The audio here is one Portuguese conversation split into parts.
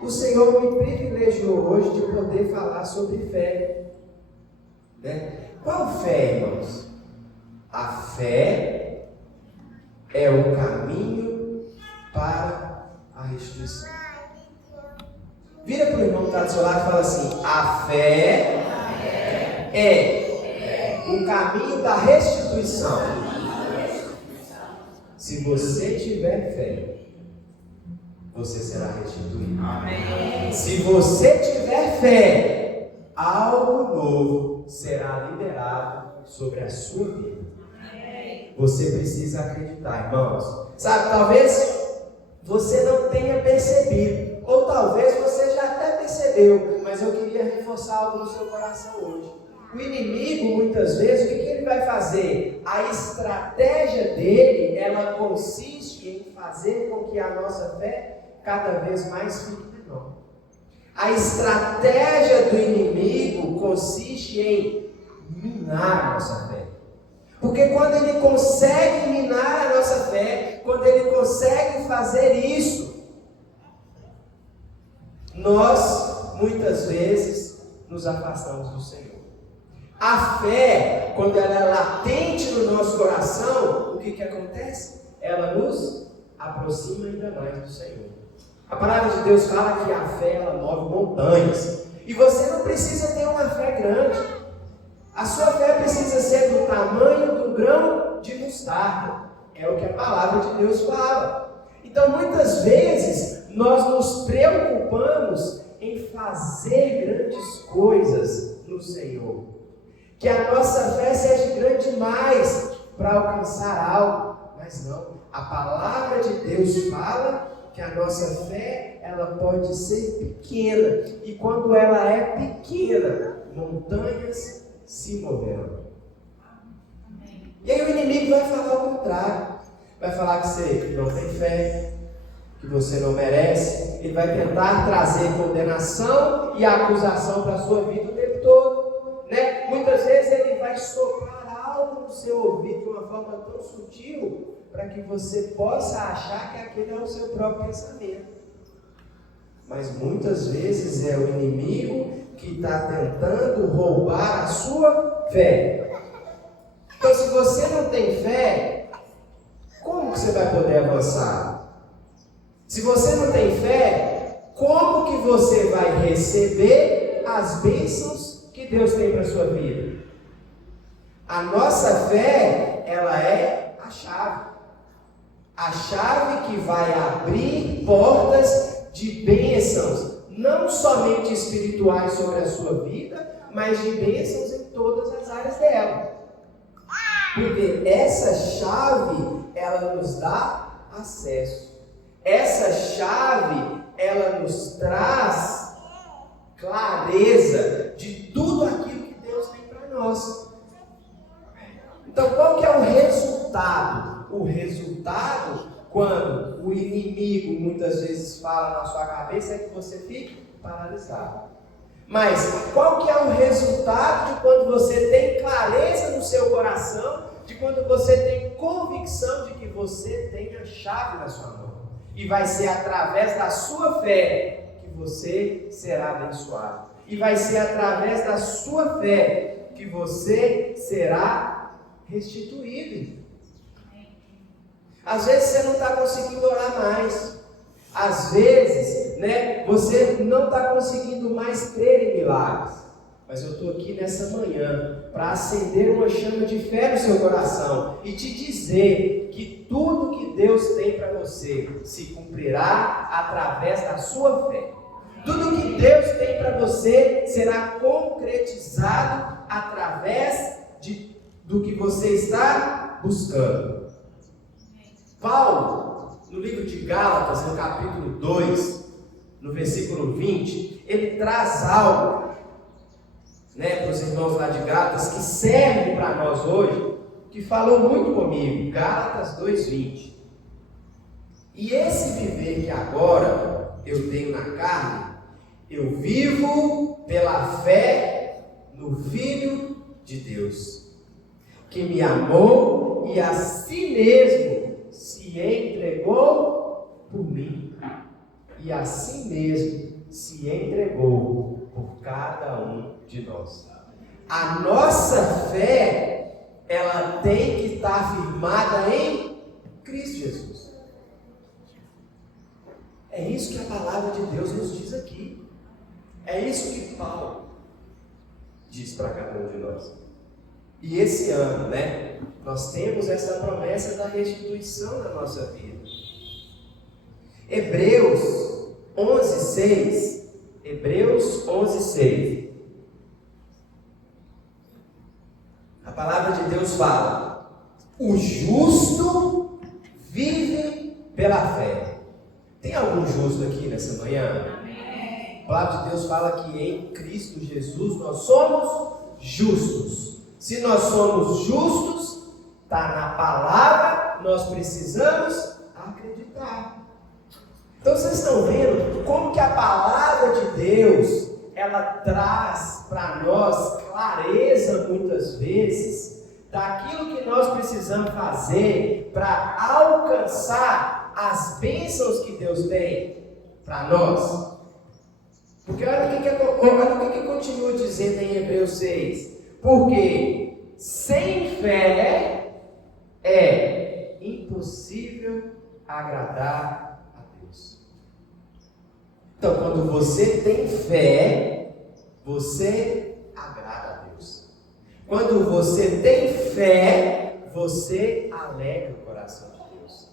o Senhor me privilegiou hoje de poder falar sobre fé. Né? Qual fé, irmãos? A fé é o caminho para a restituição. Vira para o irmão que está do seu lado e fala assim: a fé é o caminho da restituição. Se você tiver fé, você será restituído. Amém. Se você tiver fé, algo novo será liberado sobre a sua vida. Amém. Você precisa acreditar, irmãos. Sabe, talvez você não tenha percebido, ou talvez você já até percebeu, mas eu queria reforçar algo no seu coração hoje. O inimigo, muitas vezes, o que ele vai fazer? A estratégia dele, ela consiste em fazer com que a nossa fé cada vez mais fique menor. A estratégia do inimigo consiste em minar a nossa fé. Porque quando ele consegue minar a nossa fé, quando ele consegue fazer isso, nós, muitas vezes, nos afastamos do Senhor. A fé, quando ela é latente no nosso coração, o que acontece? Ela nos aproxima ainda mais do Senhor. A palavra de Deus fala que a fé, ela move montanhas. E você não precisa ter uma fé grande. A sua fé precisa ser do tamanho do grão de mostarda. É o que a palavra de Deus fala. Então, muitas vezes, nós nos preocupamos em fazer grandes coisas no Senhor. Que a nossa fé seja grande demais para alcançar algo. Mas não. A palavra de Deus fala que a nossa fé, ela pode ser pequena. E quando ela é pequena, montanhas se moverão. E aí o inimigo vai falar o contrário. Vai falar que você não tem fé, que você não merece. Ele vai tentar trazer condenação e acusação para a sua vida o tempo todo. Né? Muitas vezes ele vai soprar algo no seu ouvido de uma forma tão sutil para que você possa achar que aquele é o seu próprio pensamento. Mas muitas vezes é o inimigo que está tentando roubar a sua fé. Então, se você não tem fé, como que você vai poder avançar? Se você não tem fé, como que você vai receber as bênçãos que Deus tem para a sua vida? A nossa fé, ela é a chave. A chave que vai abrir portas de bênçãos, não somente espirituais sobre a sua vida, mas de bênçãos em todas as áreas dela. Porque essa chave, ela nos dá acesso. Essa chave, ela nos traz clareza de tudo aquilo que Deus tem para nós. Então, qual que é o resultado? O resultado, quando o inimigo muitas vezes fala na sua cabeça, é que você fique paralisado. Mas qual que é o resultado de quando você tem clareza no seu coração, de quando você tem convicção de que você tem a chave na sua mão? E vai ser através da sua fé que você será abençoado. E vai ser através da sua fé que você será restituído. Às vezes você não está conseguindo orar mais. Às vezes, você não está conseguindo mais crer em milagres. Mas eu estou aqui nessa manhã para acender uma chama de fé no seu coração e te dizer que tudo que Deus tem para você se cumprirá através da sua fé. Tudo que Deus tem para você será concretizado através do que você está buscando. Paulo, no livro de Gálatas, no capítulo 2, no versículo 20, ele traz algo para os irmãos lá de Gálatas que serve para nós hoje, que falou muito comigo. Gálatas 2:20. E esse viver que agora eu tenho na carne, eu vivo pela fé no Filho de Deus, que me amou e a si mesmo se entregou por mim. e assim mesmo se entregou por cada um de nós. A nossa fé, ela tem que estar firmada em Cristo Jesus. É isso que a palavra de Deus nos diz aqui. É isso que Paulo diz para cada um de nós. E esse ano, nós temos essa promessa da restituição na nossa vida. Hebreus 11:6. Hebreus 11:6. A palavra de Deus fala: o justo vive pela fé. Tem algum justo aqui nessa manhã? Amém. A palavra de Deus fala que em Cristo Jesus nós somos justos. Se nós somos justos, está na palavra, nós precisamos acreditar. Então vocês estão vendo como que a palavra de Deus, ela traz para nós clareza muitas vezes daquilo que nós precisamos fazer para alcançar as bênçãos que Deus tem para nós. Porque olha o que continua dizendo em Hebreus 6. Porque sem fé é impossível agradar a Deus. Então, quando você tem fé, você agrada a Deus. Quando você tem fé, você alegra o coração de Deus.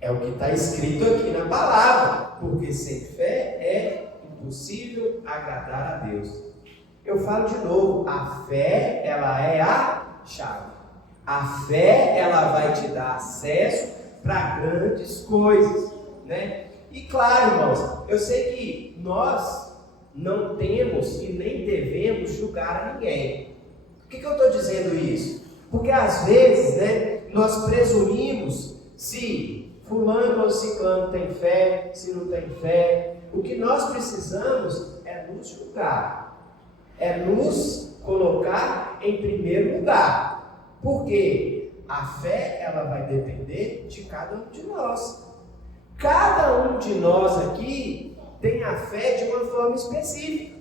É o que está escrito aqui na palavra. Porque sem fé é impossível agradar a Deus. Eu falo de novo, a fé, ela é a chave. A fé, ela vai te dar acesso para grandes coisas, E claro, irmãos, eu sei que nós não temos e nem devemos julgar a ninguém. Por que eu estou dizendo isso? Porque às vezes, nós presumimos se fulano ou ciclano tem fé, se não tem fé. O que nós precisamos é nos julgar. É nos colocar em primeiro lugar. Porque a fé, ela vai depender de cada um de nós. Cada um de nós aqui tem a fé de uma forma específica.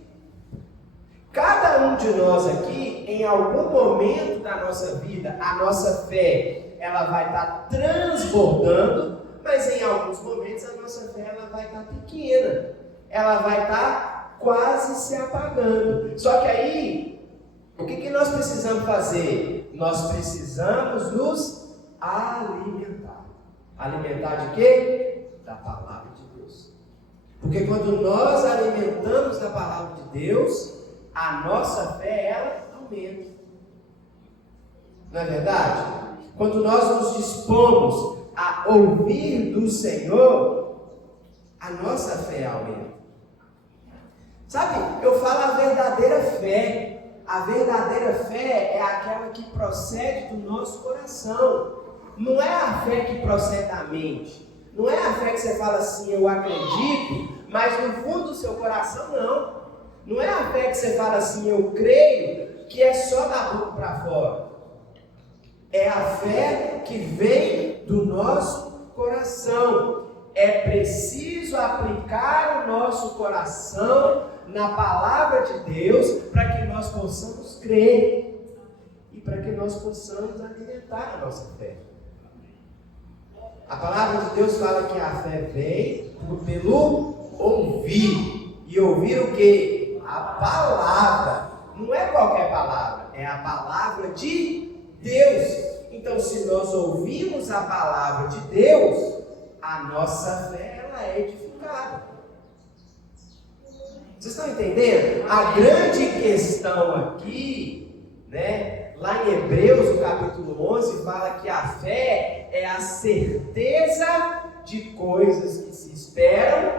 Cada um de nós aqui, em algum momento da nossa vida, a nossa fé, ela vai estar transbordando, mas em alguns momentos a nossa fé, ela vai estar pequena. Ela vai estar quase se apagando. Só que aí, o que nós precisamos fazer? Nós precisamos nos alimentar. Alimentar de quê? Da palavra de Deus. Porque quando nós alimentamos da palavra de Deus, a nossa fé, ela aumenta. Não é verdade? Quando nós nos dispomos a ouvir do Senhor, a nossa fé aumenta. Sabe, eu falo a verdadeira fé. A verdadeira fé é aquela que procede do nosso coração. Não é a fé que procede da mente. Não é a fé que você fala assim, eu acredito, mas no fundo do seu coração não. Não é a fé que você fala assim, eu creio, que é só da boca para fora. É a fé que vem do nosso coração. É preciso aplicar o nosso coração na palavra de Deus para que nós possamos crer e para que nós possamos alimentar a nossa fé. A palavra de Deus fala que a fé vem pelo ouvir. E ouvir o quê? A palavra. Não é qualquer palavra, é a palavra de Deus. Então, se nós ouvirmos a palavra de Deus, a nossa fé, ela é edificada. Vocês estão entendendo? A grande questão aqui, lá em Hebreus, no capítulo 11, fala que a fé é a certeza de coisas que se esperam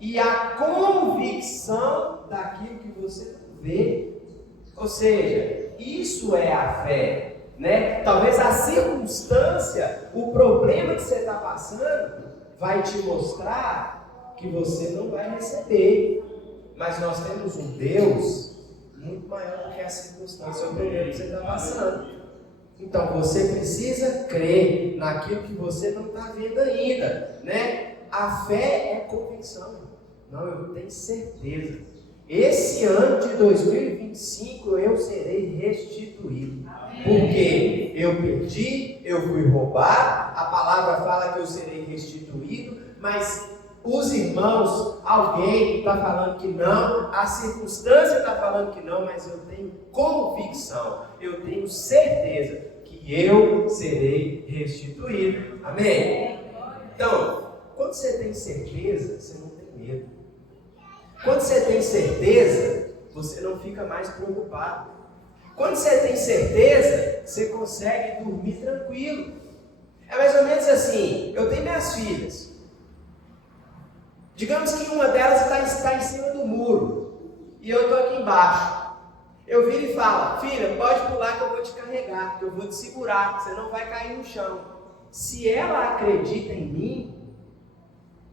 e a convicção daquilo que você não vê. Ou seja, isso é a fé. Talvez a circunstância, o problema que você está passando, vai te mostrar que você não vai receber. Mas nós temos um Deus muito maior do que a circunstância ou o problema que você está passando. Então você precisa crer naquilo que você não está vendo ainda. A fé é convicção. Não, eu tenho certeza. Esse ano de 2025 eu serei restituído. Porque eu perdi, eu fui roubar, a palavra fala que eu serei restituído, mas os irmãos, alguém está falando que não, a circunstância está falando que não, mas eu tenho convicção, eu tenho certeza que eu serei restituído. Amém? Então, quando você tem certeza, você não tem medo. Quando você tem certeza, você não fica mais preocupado. Quando você tem certeza, você consegue dormir tranquilo. É mais ou menos assim, eu tenho minhas filhas. Digamos que uma delas está em cima do muro e eu estou aqui embaixo. Eu viro e falo, filha, pode pular que eu vou te carregar, que eu vou te segurar, que você não vai cair no chão. Se ela acredita em mim,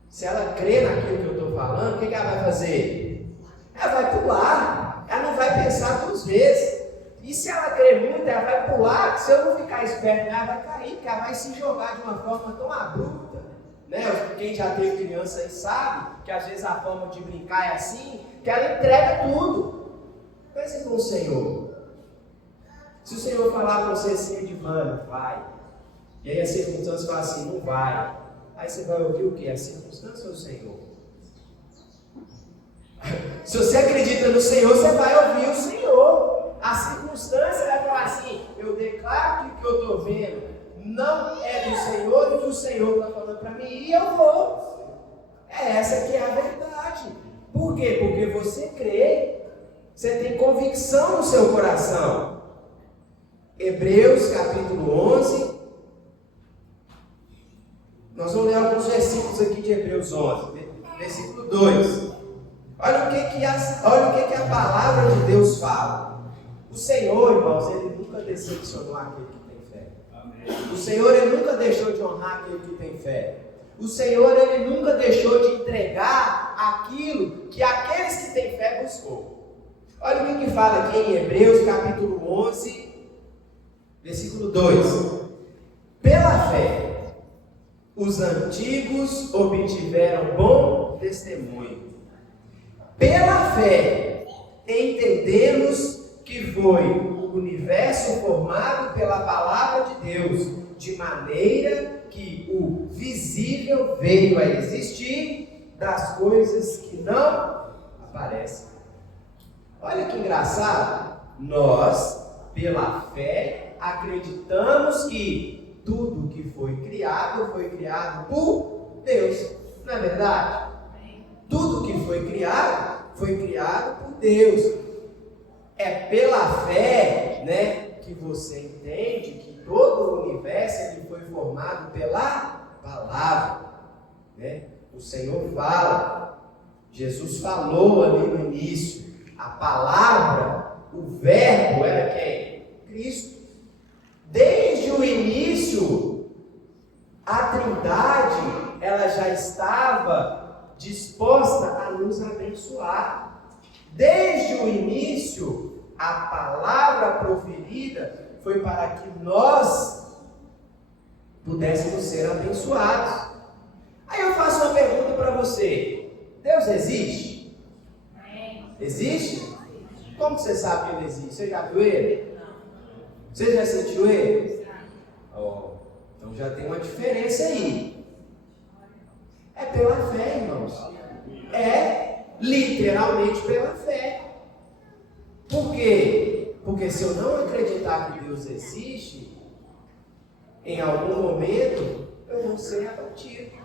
se ela crê naquilo que eu estou falando, o que ela vai fazer? Ela vai pular, ela não vai pensar duas vezes. E se ela crê muito, ela vai pular, que se eu não ficar esperto, ela vai cair, porque ela vai se jogar de uma forma tão abrupta. Né? Quem já teve criança aí sabe que às vezes a forma de brincar é assim, que ela entrega tudo. Pense com o Senhor. Se o Senhor falar para você assim, Edivana, vai. E aí a circunstância fala assim, não vai. Aí você vai ouvir o quê? A circunstância ou o Senhor? Se você acredita no Senhor, você vai ouvir o Senhor. A circunstância vai falar assim, eu declaro que o que eu estou vendo não é do Senhor, e que o Senhor está falando para mim, e eu vou. É essa que é a verdade. Por quê? Porque você crê, você tem convicção no seu coração. Hebreus capítulo 11, nós vamos ler alguns versículos aqui de Hebreus 11, versículo 2. Olha o que a palavra de Deus fala. O Senhor, irmãos, Ele nunca decepcionou aquele que tem fé. Amém. O Senhor, Ele nunca deixou de honrar aquele que tem fé. O Senhor, Ele nunca deixou de entregar aquilo que aqueles que têm fé buscou. Olha o que fala aqui em Hebreus capítulo 11, versículo 2. Pela fé, os antigos obtiveram bom testemunho. Pela fé, entendemos que foi o universo formado pela palavra de Deus, de maneira que o visível veio a existir das coisas que não aparecem. Olha que engraçado. Nós, pela fé, acreditamos que tudo que foi criado por Deus. Não é verdade? Tudo que foi criado por Deus. É pela fé, né, que você entende que todo o universo ele foi formado pela palavra. Né? O Senhor fala, Jesus falou ali no início, a palavra, o verbo era quem? Cristo. Desde o início, a Trindade, ela já estava disposta a nos abençoar. Desde o início, a palavra proferida foi para que nós pudéssemos ser abençoados. Aí eu faço uma pergunta para você: Deus existe? Existe? Como você sabe que Ele existe? Você já viu Ele? Você já sentiu Ele? Oh, então já tem uma diferença aí. É pela fé, irmãos. É literalmente pela fé. Por quê? Porque se eu não acreditar que Deus existe, em algum momento eu vou ser abatido,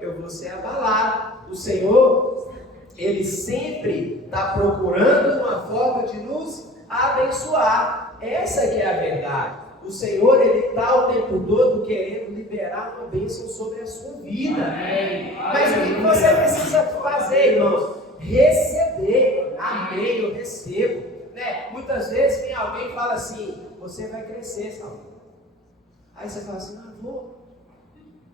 eu vou ser abalado. O Senhor, Ele sempre está procurando uma forma de nos abençoar. Essa que é a verdade. O Senhor, Ele está o tempo todo querendo liberar uma bênção sobre a sua vida. Mas o que você precisa fazer, irmãos? Receber. Amém, eu recebo. Né? Muitas vezes vem alguém e fala assim, você vai crescer, Salmo. Aí você fala assim, vou.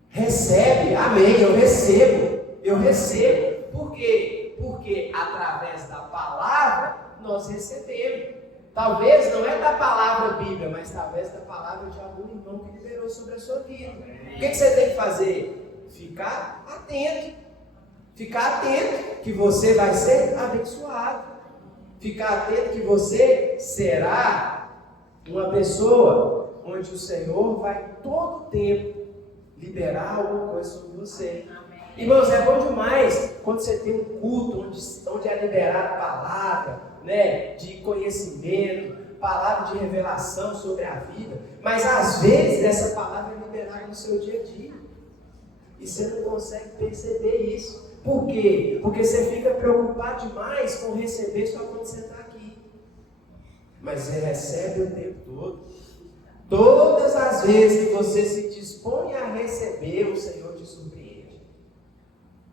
Recebe, amém, eu recebo. Eu recebo. Por quê? Porque através da palavra nós recebemos. Talvez não é da palavra Bíblia, mas talvez da palavra de algum irmão que liberou sobre a sua vida. O que você tem que fazer? Ficar atento. Ficar atento que você vai ser abençoado. Ficar atento que você será uma pessoa onde o Senhor vai todo o tempo liberar alguma coisa sobre você. Irmãos, é bom demais quando você tem um culto onde é liberada a palavra, né, de conhecimento, palavra de revelação sobre a vida, mas às vezes essa palavra é liberada no seu dia a dia e você não consegue perceber isso. Por quê? Porque você fica preocupado demais com receber só quando você está aqui, mas você recebe o tempo todo. Todas as vezes que você se dispõe a receber, o Senhor te surpreende.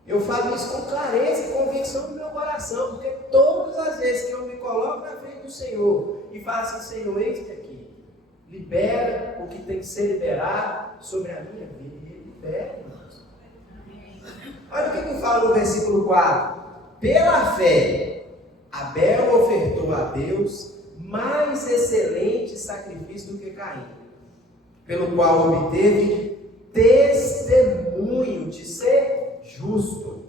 Eu falo isso com clareza e convicção no meu coração, porque todas as vezes que eu me coloco na frente do Senhor e falo assim: Senhor, eis-me aqui, libera o que tem que ser liberado sobre a minha vida. E Ele libera, irmãos. Olha o que fala no versículo 4. Pela fé, Abel ofertou a Deus mais excelente sacrifício do que Caim, pelo qual obteve testemunho de ser justo,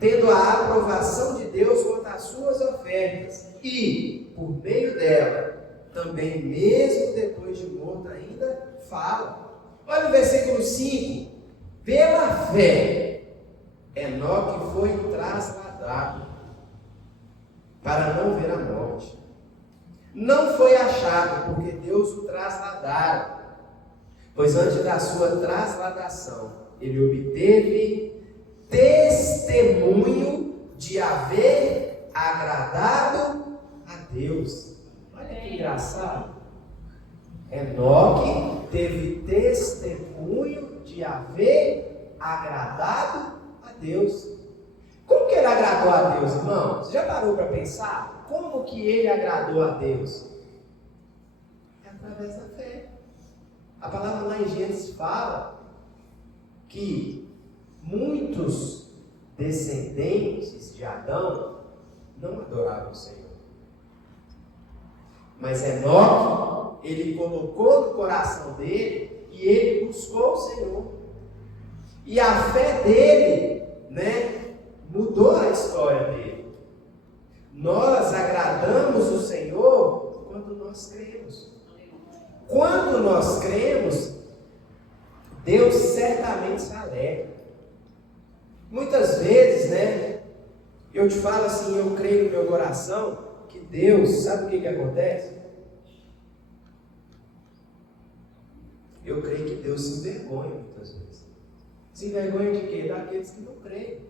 tendo a aprovação de Deus quanto às suas ofertas, e, por meio dela, também mesmo depois de morto ainda fala. Olha o versículo 5. Pela fé, Enoque foi trasladado para não ver a morte. Não foi achado, porque Deus o trasladara, pois antes da sua trasladação, ele obteve testemunho de haver agradado a Deus. Olha que engraçado. Enoque teve testemunho de haver agradado a Deus. Como que ele agradou a Deus, irmão? Você já parou para pensar? Como que ele agradou a Deus? É através da fé. A palavra lá em Gênesis fala que muitos descendentes de Adão não adoraram o Senhor. Mas Enoque, ele colocou no coração dele e ele buscou o Senhor. E a fé dele, mudou a história dele. Nós agradamos o Senhor quando nós cremos. Quando nós cremos, Deus certamente se alegra. Muitas vezes, eu te falo assim, eu creio no meu coração que Deus, sabe o que acontece? Eu creio que Deus se envergonha muitas vezes. Se envergonha de quê? Daqueles que não creem.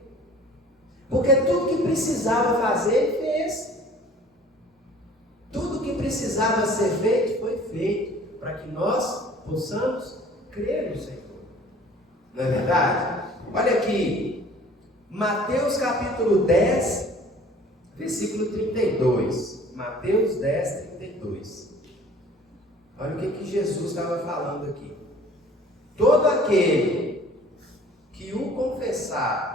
Porque tudo que precisava fazer, Ele fez. Tudo que precisava ser feito, foi feito, para que nós possamos crer no Senhor. Não é verdade? Olha aqui, Mateus capítulo 10, versículo 32. Mateus 10, 32. Olha o que Jesus estava falando aqui. Todo aquele que o confessar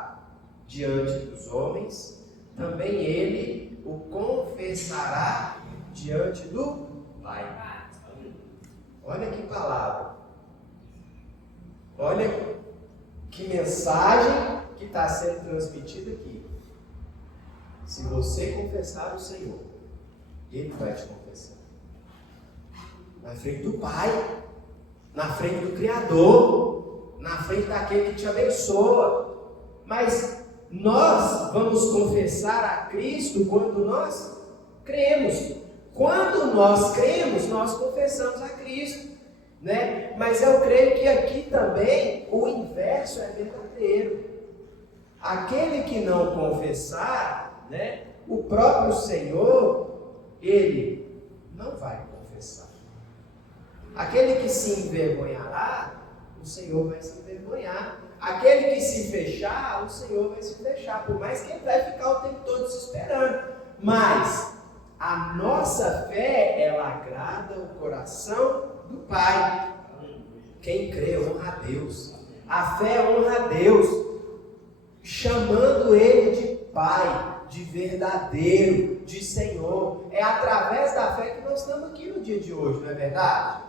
diante dos homens, também ele o confessará diante do Pai. Olha que palavra. Olha que mensagem que está sendo transmitida aqui. Se você confessar o Senhor, Ele vai te confessar. Na frente do Pai, na frente do Criador, na frente daquele que te abençoa. Mas nós vamos confessar a Cristo quando nós cremos. Quando nós cremos, nós confessamos a Cristo, Mas eu creio que aqui também o inverso é verdadeiro. Aquele que não confessar, o próprio Senhor, Ele não vai confessar. Aquele que se envergonhará, o Senhor vai se envergonhar. Aquele que se fechar, o Senhor vai se fechar, por mais que ele vai ficar o tempo todo se esperando. Mas a nossa fé, ela agrada o coração do Pai. Quem crê honra a Deus. A fé honra a Deus, chamando Ele de Pai, de verdadeiro, de Senhor. É através da fé que nós estamos aqui no dia de hoje, não é verdade?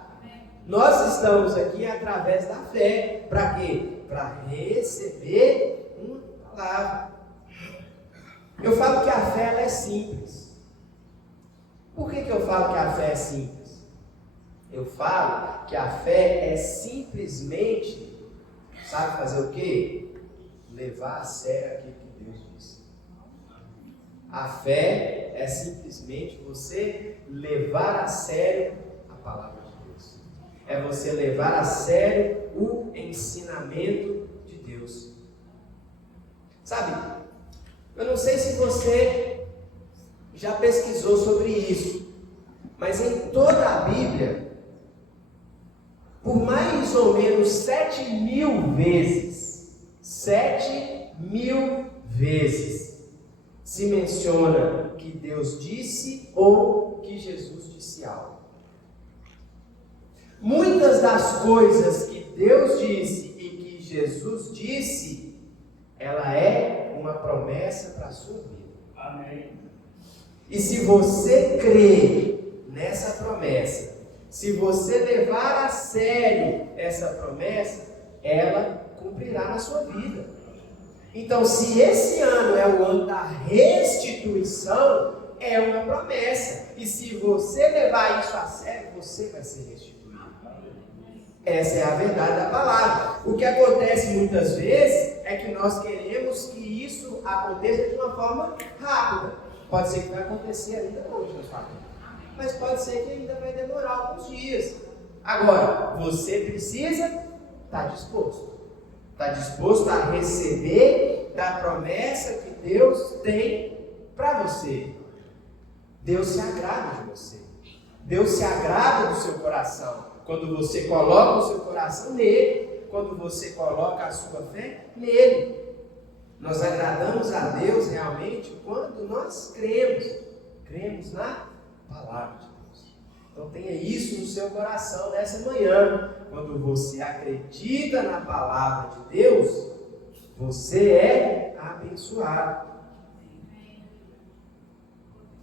Nós estamos aqui através da fé. Para quê? Para receber uma palavra. Eu falo que a fé ela é simples. Por que eu falo que a fé é simples? Eu falo que a fé é simplesmente, sabe fazer o quê? Levar a sério aquilo que Deus disse. A fé é simplesmente você levar a sério a palavra de Deus. É você levar a sério o ensinamento de Deus. Sabe, eu não sei se você já pesquisou sobre isso, mas em toda a Bíblia, por mais ou menos 7.000 vezes, se menciona que Deus disse ou que Jesus disse algo. Muitas das coisas que Deus disse e que Jesus disse, ela é uma promessa para a sua vida. Amém. E se você crer nessa promessa, se você levar a sério essa promessa, ela cumprirá na sua vida. Então, se esse ano é o ano da restituição, é uma promessa. E se você levar isso a sério, você vai ser restituído. Essa é a verdade da palavra. O que acontece muitas vezes é que nós queremos que isso aconteça de uma forma rápida. Pode ser que vai acontecer ainda hoje, meus famílias. Mas pode ser que ainda vai demorar alguns dias. Agora, você precisa estar disposto. Está disposto a receber da promessa que Deus tem para você. Deus se agrada de você. Deus se agrada do seu coração. Quando você coloca o seu coração nele, quando você coloca a sua fé nele. Nós agradamos a Deus realmente quando nós cremos na palavra de Deus. Então tenha isso no seu coração nessa manhã. Quando você acredita na palavra de Deus, você é abençoado.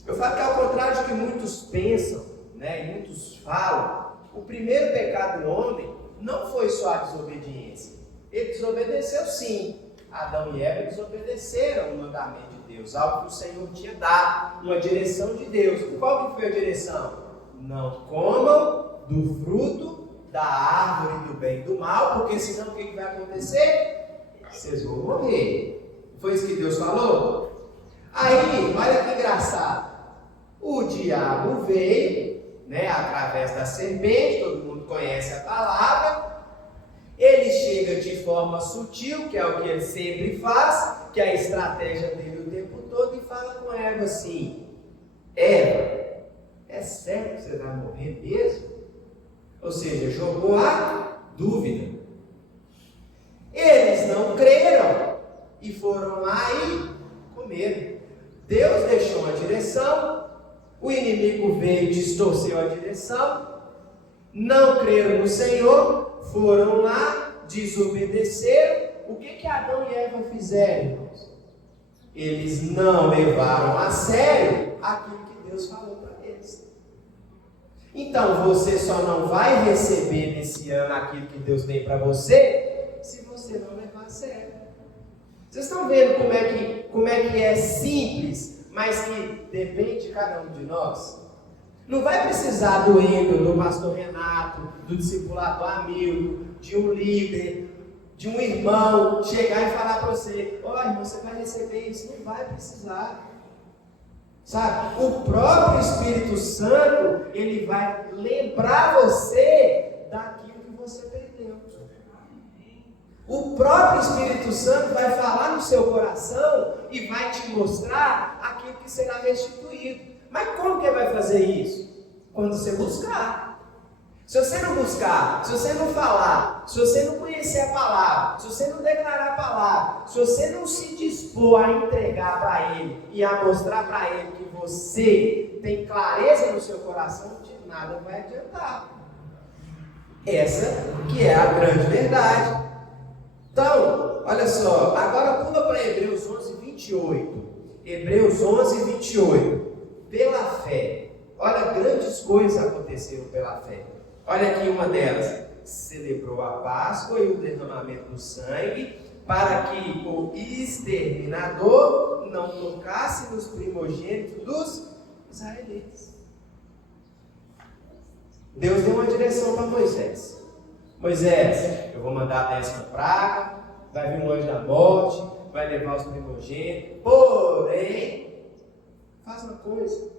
Eu falo que ao contrário de que muitos pensam, e muitos falam, o primeiro pecado do homem não foi só a desobediência. Ele desobedeceu sim. Adão e Eva desobedeceram o mandamento de Deus, algo que o Senhor tinha dado, uma direção de Deus. E qual que foi a direção? Não comam do fruto da árvore do bem e do mal, porque senão o que vai acontecer? Vocês vão morrer. Foi isso que Deus falou? Aí, olha que engraçado. O diabo veio, através da serpente, todo mundo conhece a palavra. Ele chega de forma sutil, que é o que ele sempre faz, que é a estratégia dele o tempo todo, e fala com Eva assim: Eva, é certo que você vai morrer mesmo? Ou seja, jogou a dúvida. Eles não creram e foram lá e comeram. Deus deixou a direção, o inimigo veio e distorceu a direção, não creram no Senhor, foram lá, desobedeceram. O que Adão e Eva fizeram, irmãos? Eles não levaram a sério aquilo que Deus falou para eles. Então você só não vai receber nesse ano aquilo que Deus tem para você, se você não levar a sério. Vocês estão vendo como é que é simples, mas que depende de cada um de nós? Não vai precisar do Endo, do pastor Renato, do discipulador Hamilton, de um líder, de um irmão chegar e falar para você: irmão, você vai receber isso. Não vai precisar. Sabe? O próprio Espírito Santo, ele vai lembrar você daquilo que você perdeu. O próprio Espírito Santo vai falar no seu coração e vai te mostrar aquilo que será restituído. Mas como que vai fazer isso? Quando você buscar. Se você não buscar, se você não falar, se você não conhecer a palavra, se você não declarar a palavra, se você não se dispor a entregar para Ele e a mostrar para Ele que você tem clareza no seu coração, de nada vai adiantar. Essa que é a grande verdade. Então, olha só, agora pula para Hebreus 11, 28. Hebreus 11, 28. Pela fé. Olha, grandes coisas aconteceram pela fé. Olha aqui uma delas. Celebrou a Páscoa e o derramamento do sangue, para que o exterminador não tocasse nos primogênitos dos israelitas. Deus deu uma direção para Moisés. Moisés, eu vou mandar a 10ª praga, vai vir um anjo da morte, vai levar os primogênitos, porém, faz uma coisa,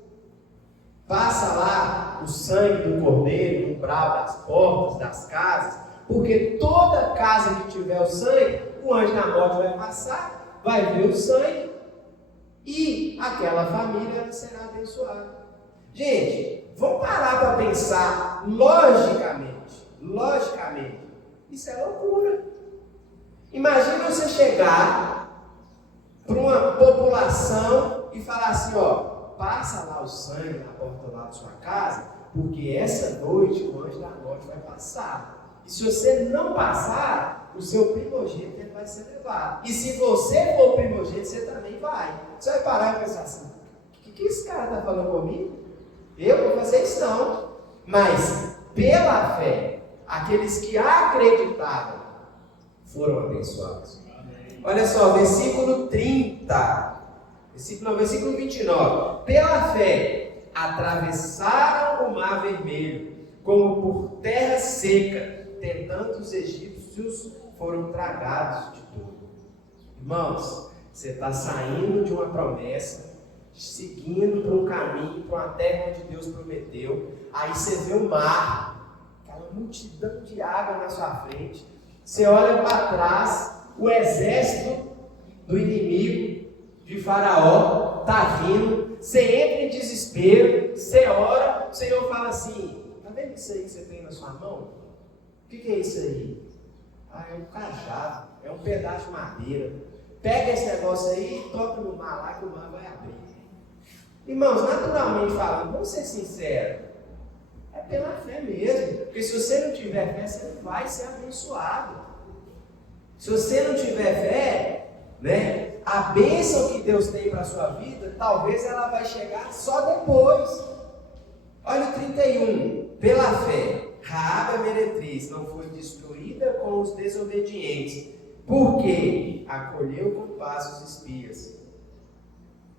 passa lá o sangue do cordeiro no umbral das portas, das casas, porque toda casa que tiver o sangue, o anjo da morte vai passar, vai ver o sangue, e aquela família será abençoada. Gente, vamos parar para pensar logicamente, isso é loucura. Imagina você chegar para uma população e falar assim, passa lá o sangue na porta lá da sua casa, porque essa noite o anjo da morte vai passar. E se você não passar, o seu primogênito ele vai ser levado. E se você for o primogênito, você também vai. Você vai parar e pensar assim, o que esse cara está falando comigo? Eu vou fazer isso não. Mas, pela fé, aqueles que acreditavam foram abençoados. Olha só, versículo 30. Versículo 29. Pela fé, atravessaram o mar vermelho, como por terra seca, tentando os egípcios foram tragados de tudo. Irmãos, você está saindo de uma promessa, seguindo para um caminho, para uma terra onde Deus prometeu. Aí você vê o mar, aquela multidão de água na sua frente. Você olha para trás, o exército do inimigo de Faraó está vindo. Você entra em desespero, você ora, o Senhor fala assim: está vendo isso aí que você tem na sua mão? O que é isso aí? É um cajado, é um pedaço de madeira. Pega esse negócio aí e toca no mar lá que o mar vai abrir. Irmãos, naturalmente falando, vamos ser sinceros, é pela fé mesmo. Porque se você não tiver fé, você não vai ser abençoado. Se você não tiver fé, a bênção que Deus tem para a sua vida, talvez ela vai chegar só depois. Olha o 31. Pela fé, Raabe a meretriz não foi destruída com os desobedientes, porque acolheu com paz os espias.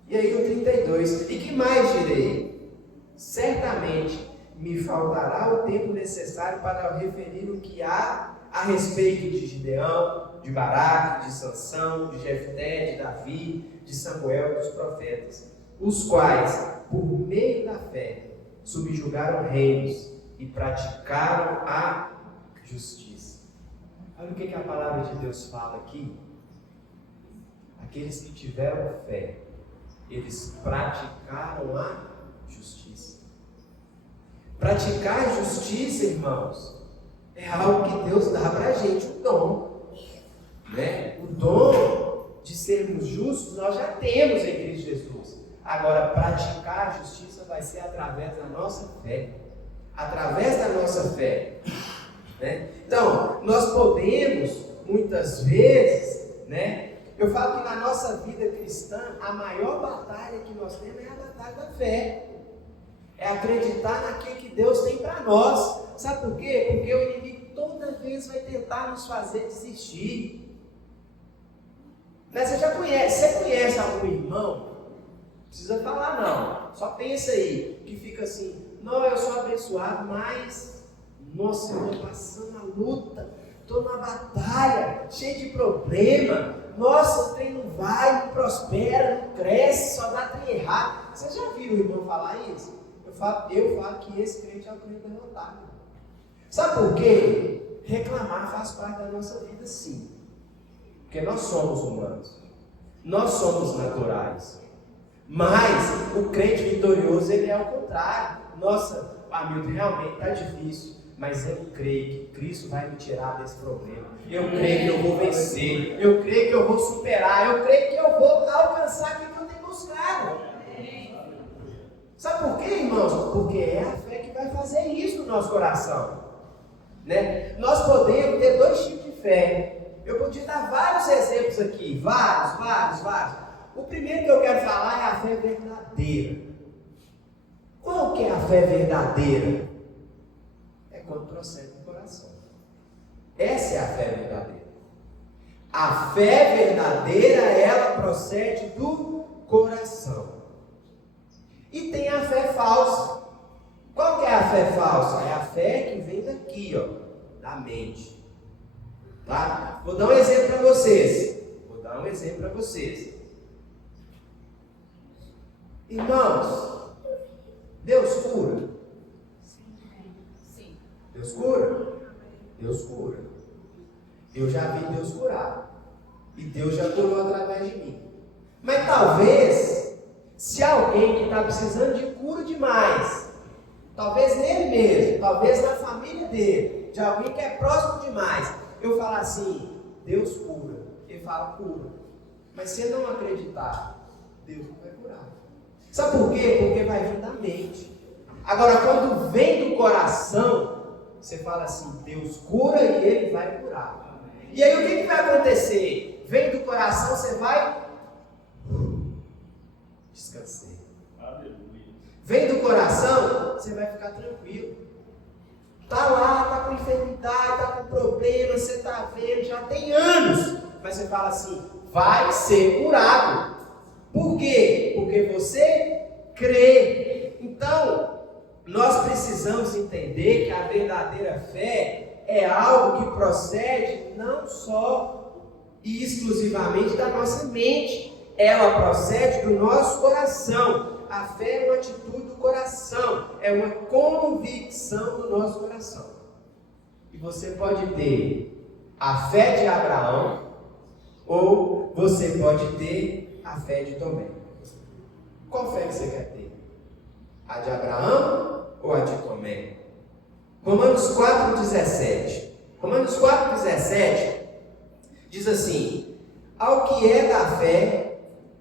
E aí o 32, e que mais direi? Certamente me faltará o tempo necessário para referir o que há a respeito de Gideão, de Baraque, de Sansão, de Jefté, de Davi, de Samuel e dos profetas, os quais, por meio da fé, subjugaram reinos e praticaram a justiça. Olha o que a palavra de Deus fala aqui. Aqueles que tiveram fé, eles praticaram a justiça. Praticar a justiça, irmãos, é algo que Deus dá para a gente, o dom. O dom de sermos justos nós já temos em Cristo Jesus. Agora, praticar a justiça vai ser através da nossa fé. Através da nossa fé. Então, nós podemos, muitas vezes, eu falo que na nossa vida cristã, a maior batalha que nós temos é a batalha da fé. É acreditar naquilo que Deus tem para nós. Sabe por quê? Porque o inimigo toda vez vai tentar nos fazer desistir. Mas você conhece algum irmão? Não precisa falar não, só pensa aí, que fica assim: não, eu sou abençoado, mas nossa, eu estou passando a luta, estou numa batalha, cheio de problema, nossa, o trem não vai, não prospera, não cresce, só dá trem errado. Você já viu o irmão falar isso? Eu falo que esse crente é o crente derrotado. Sabe por quê? Reclamar faz parte da nossa vida, sim. Porque nós somos humanos, nós somos naturais. Mas o crente vitorioso, ele é o contrário. Nossa, amigo, realmente está difícil, mas eu creio que Cristo vai me tirar desse problema. Eu creio que eu vou vencer, eu creio que eu vou superar, eu creio que eu vou alcançar aquilo que eu tenho buscado. Sabe por quê, irmãos? Porque é a fé que vai fazer isso no nosso coração. Nós podemos ter dois tipos de fé. Eu podia dar vários exemplos aqui, vários. O primeiro que eu quero falar é a fé verdadeira. Qual que é a fé verdadeira? É quando procede do coração. Essa é a fé verdadeira. A fé verdadeira, ela procede do coração. E tem a fé falsa. Qual que é a fé falsa? É a fé que vem daqui, da mente. Tá? Vou dar um exemplo para vocês. Irmãos, Deus cura? Sim. Deus cura? Deus cura. Eu já vi Deus curar. E Deus já curou através de mim. Mas talvez, se alguém que está precisando de cura demais, talvez nele mesmo, talvez na família dele, de alguém que é próximo demais, eu falar assim, Deus cura. Ele fala, cura. Mas se ele não acreditar, Deus não vai curar. Sabe por quê? Porque vai vir da mente. Agora, quando vem do coração, você fala assim, Deus cura e Ele vai curar. E aí o que vai acontecer? Vem do coração, você vai... Descansei. Aleluia. Vem do coração, você vai ficar tranquilo. Tá lá, tá com enfermidade, tá com problema, você tá vendo, já tem anos. Mas você fala assim, vai ser curado. Por quê? Porque você crê. Então, nós precisamos entender que a verdadeira fé é algo que procede não só e exclusivamente da nossa mente. Ela procede do nosso coração. A fé é uma atitude do coração, é uma convicção do nosso coração. E você pode ter a fé de Abraão, ou você pode ter a fé de Tomé. Qual fé que você quer ter? A de Abraão ou a de Tomé? Romanos 4,17. Romanos 4,17 diz assim: ao que é da fé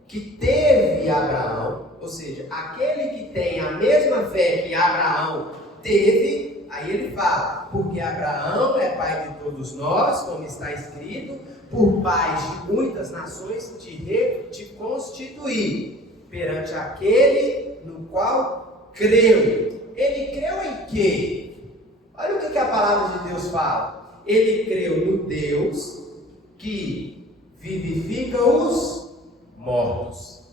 que teve Abraão, ou seja, aquele que tem a mesma fé que Abraão teve, aí ele fala, porque Abraão é pai de todos nós, como está escrito, por pais de muitas nações te constituir, perante aquele no qual creu. Ele creu em quê? Olha o que a palavra de Deus fala. Ele creu no Deus que vivifica os mortos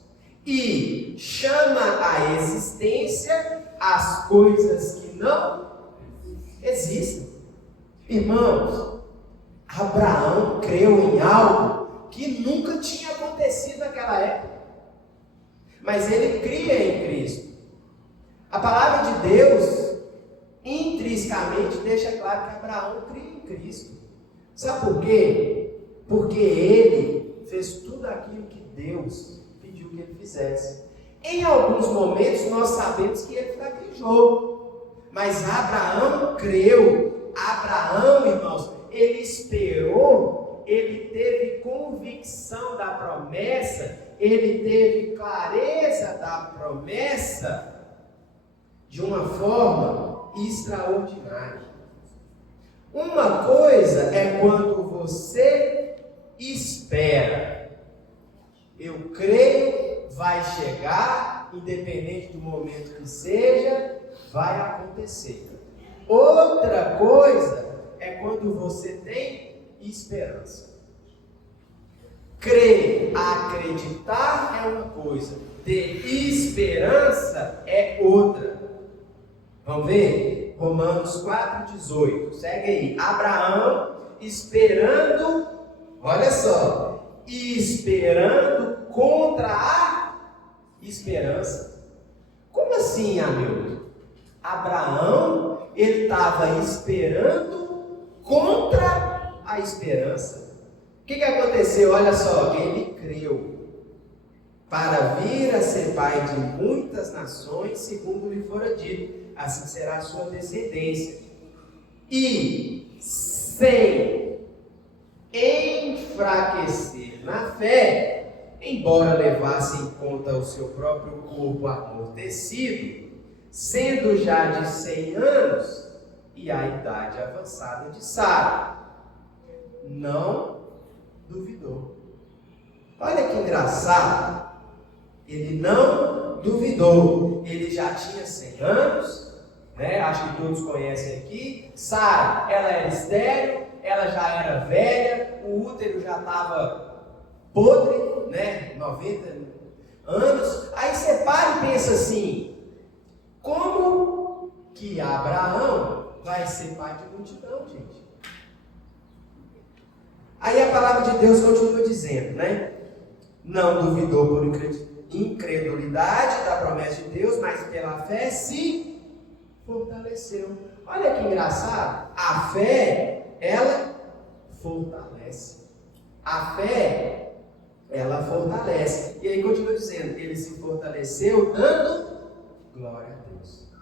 e chama à existência as coisas que não existem. Irmãos, Abraão creu em algo que nunca tinha acontecido naquela época, mas ele cria em Cristo. A palavra de Deus intrinsecamente deixa claro que Abraão cria em Cristo. Sabe por quê? Porque ele fez tudo aquilo que Deus pediu que ele fizesse. Em alguns momentos nós sabemos que ele fraquejou, mas Abraão creu. Abraão, irmãos, ele esperou, ele teve convicção da promessa, ele teve clareza da promessa de uma forma extraordinária. Uma coisa é quando você espera. Eu creio, vai chegar, independente do momento que seja, vai acontecer. Outra coisa é quando você tem esperança. Crer, acreditar é uma coisa, ter esperança é outra. Vamos ver? Romanos 4,18. Segue aí. Abraão esperando, olha só, esperando contra a esperança. Como assim, Hamilton? Abraão, ele estava esperando contra a esperança. O que aconteceu? Olha só, ele creu para vir a ser pai de muitas nações, segundo lhe fora dito, assim será a sua descendência. E sem enfraquecer na fé, embora levasse em conta o seu próprio corpo amortecido, sendo já de 100 anos e a idade avançada de Sara, não duvidou. Olha que engraçado. Ele não duvidou. Ele já tinha 100 anos, né? Acho que todos conhecem aqui. Sara, ela era estéril, ela já era velha, o útero já estava podre, né? 90 anos. Aí você para e pensa assim: como que Abraão vai ser pai de multidão, gente? Aí a palavra de Deus continua dizendo, né? Não duvidou por incredulidade da promessa de Deus, mas pela fé se fortaleceu. Olha que engraçado. A fé, ela fortalece. A fé, ela fortalece. E aí continua dizendo, ele se fortaleceu dando glória a Deus.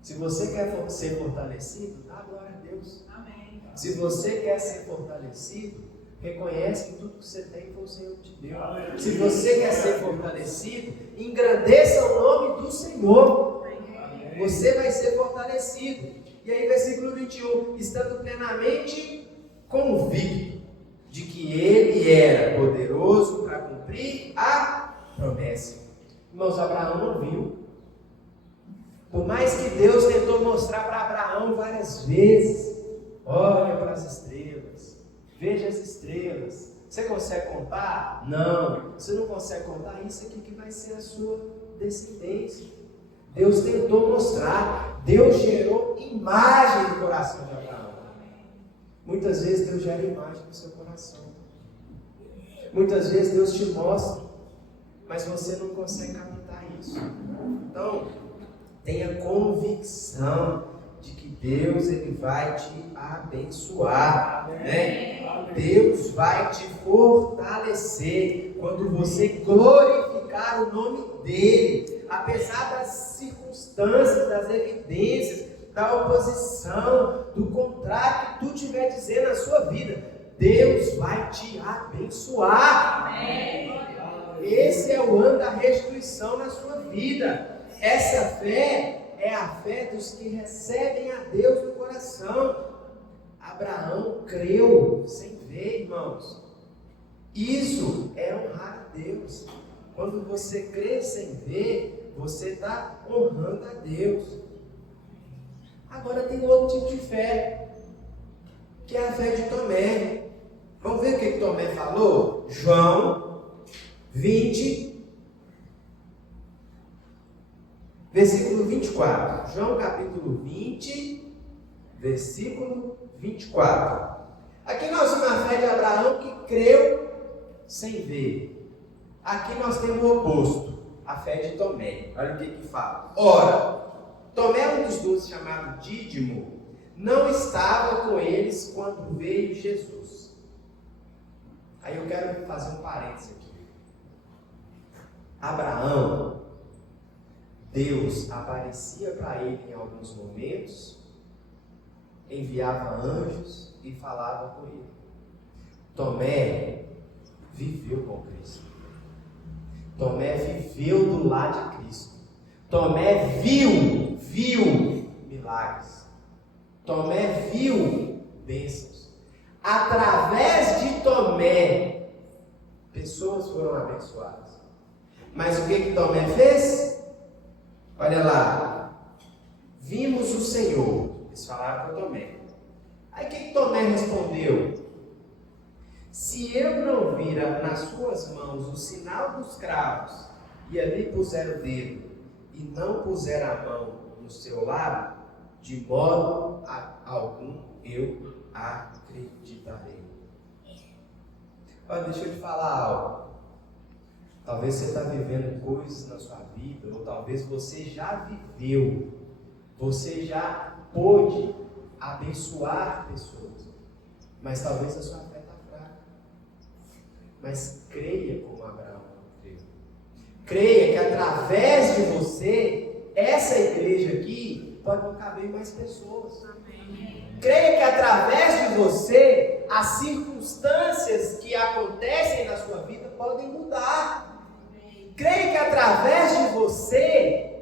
Se você quer ser fortalecido, dá glória a Deus. Amém. Se você quer ser fortalecido, reconhece que tudo que você tem foi o Senhor que te deu. Se você quer ser fortalecido, engrandeça o nome do Senhor. Você vai ser fortalecido. E aí, versículo 21, estando plenamente convicto de que ele era poderoso para cumprir a promessa. Irmãos, Abraão não viu. Por mais que Deus tentou mostrar para Abraão várias vezes, olha para as estrelas, veja as estrelas. Você consegue contar? Não. Você não consegue contar? Isso aqui que vai ser a sua descendência. Deus tentou mostrar. Deus gerou imagem no coração de Abraão. Muitas vezes Deus gera imagem no seu coração. Muitas vezes Deus te mostra, mas você não consegue captar isso. Então, tenha convicção de que Deus ele vai te abençoar, né? Deus vai te fortalecer quando você glorificar o nome dele, apesar das circunstâncias, das evidências, da oposição, do contrário que tu estiver dizendo na sua vida. Deus vai te abençoar. Amém. Esse é o ano da restituição na sua vida. Essa fé é a fé dos que recebem a Deus no coração. Abraão creu sem ver, irmãos. Isso é honrar a Deus. Quando você crê sem ver, você está honrando a Deus. Agora tem outro tipo de fé, que é a fé de Tomé. Vamos ver o que Tomé falou? João 20, versículo 24. João capítulo 20, versículo 24. Aqui nós temos a fé de Abraão que creu sem ver. Aqui nós temos o oposto, a fé de Tomé. Olha o que fala. Ora, Tomé, um dos 12 chamado Dídimo, não estava com eles quando veio Jesus. Aí eu quero fazer um parênteses aqui. Abraão, Deus aparecia para ele em alguns momentos, enviava anjos e falava com ele. Tomé viveu com Cristo. Tomé viveu do lado de Cristo. Tomé viu milagres. Tomé viu bênçãos. Através de Tomé, pessoas foram abençoadas. Mas o que Tomé fez? Olha lá. Vimos o Senhor. Eles falaram para Tomé. Aí o que Tomé respondeu? Se eu não vir nas suas mãos o sinal dos cravos, e ali puser o dedo, e não puser a mão no seu lado, de modo algum eu acreditarei. Olha, deixa eu te falar algo. Talvez você está vivendo coisas na sua vida, ou talvez você já viveu, você já pôde abençoar pessoas, mas talvez a sua fé está fraca. Mas creia como Abraão creu. Creia que através de você, essa igreja aqui pode não caber mais pessoas. Creia que através de você, as circunstâncias que acontecem na sua vida podem mudar. Creia que através de você,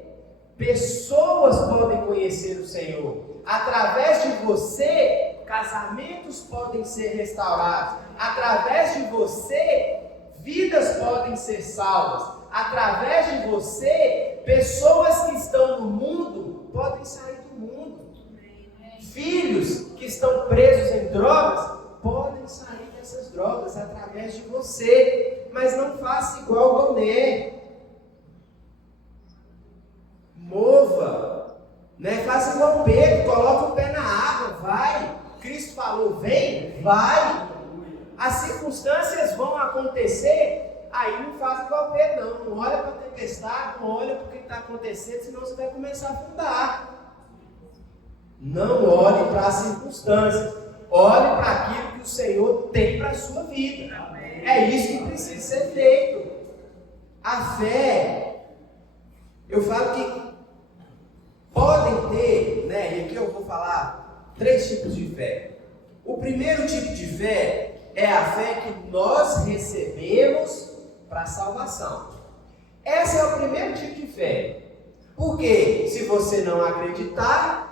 pessoas podem conhecer o Senhor. Através de você, casamentos podem ser restaurados. Através de você, vidas podem ser salvas. Através de você, pessoas que estão no mundo podem sair do mundo. Filhos que estão presos em drogas, podem sair dessas drogas através de você, mas não faça igual Tomé. Mova, né? Faça igual Pedro, coloca o pé na água, vai. Cristo falou, vem, vai. As circunstâncias vão acontecer, aí não faz igual Pedro, não olha para a tempestade, não olha para o que está acontecendo, senão você vai começar a afundar. Não olhe para as circunstâncias, olhe para aquilo que o Senhor tem para a sua vida. É isso que precisa ser feito. A fé, eu falo que podem ter, né? E aqui eu vou falar 3 tipos de fé. O primeiro tipo de fé é a fé que nós recebemos para a salvação. Esse é o primeiro tipo de fé. Porque se você não acreditar,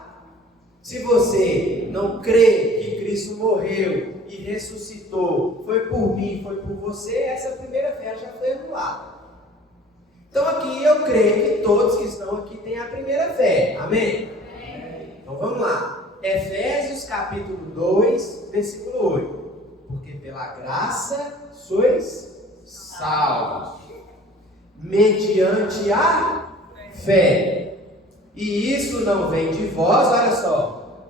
se você não crer que Cristo morreu e ressuscitou, foi por mim, foi por você, essa primeira fé já foi anulada. Então aqui eu creio que todos que estão aqui têm a primeira fé. Amém? Então vamos lá. Efésios capítulo 2, versículo 8. Porque pela graça sois salvos, mediante a fé. E isso não vem de vós, olha só,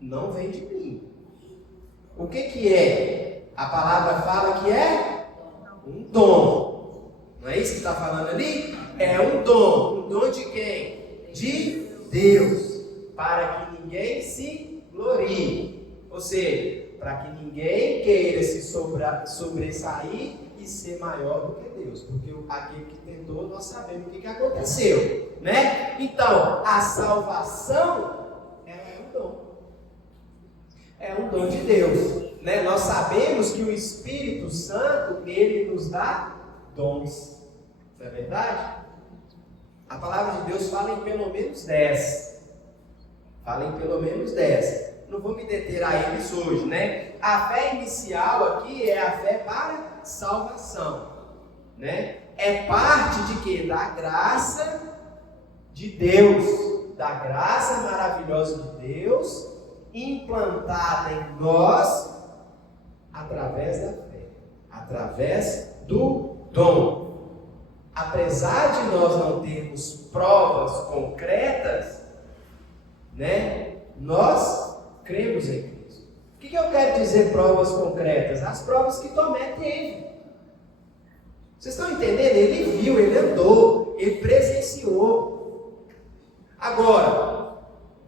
não vem de mim. O que é? A palavra fala que é um dom. Não é isso que está falando ali? É um dom. Um dom de quem? De Deus. Para que ninguém se glorie. Ou seja, para que ninguém queira se sobressair e ser maior do que Deus. Porque aquele que tentou, nós sabemos o que aconteceu. Né? Então, a salvação é um dom. É um dom de Deus. Né? Nós sabemos que o Espírito Santo, ele nos dá dons. Não é verdade? A palavra de Deus fala em pelo menos 10. Fala em pelo menos 10. Não vou me deter a eles hoje, né? A fé inicial aqui é a fé para salvação, né? É parte de quê? Da graça de Deus, da graça maravilhosa de Deus, implantada em nós através da fé, através do dom. Apesar de nós não termos provas concretas, né? Nós cremos em Cristo. O que eu quero dizer provas concretas? As provas que Tomé teve. Vocês estão entendendo? Ele viu, ele andou, ele presenciou. Agora,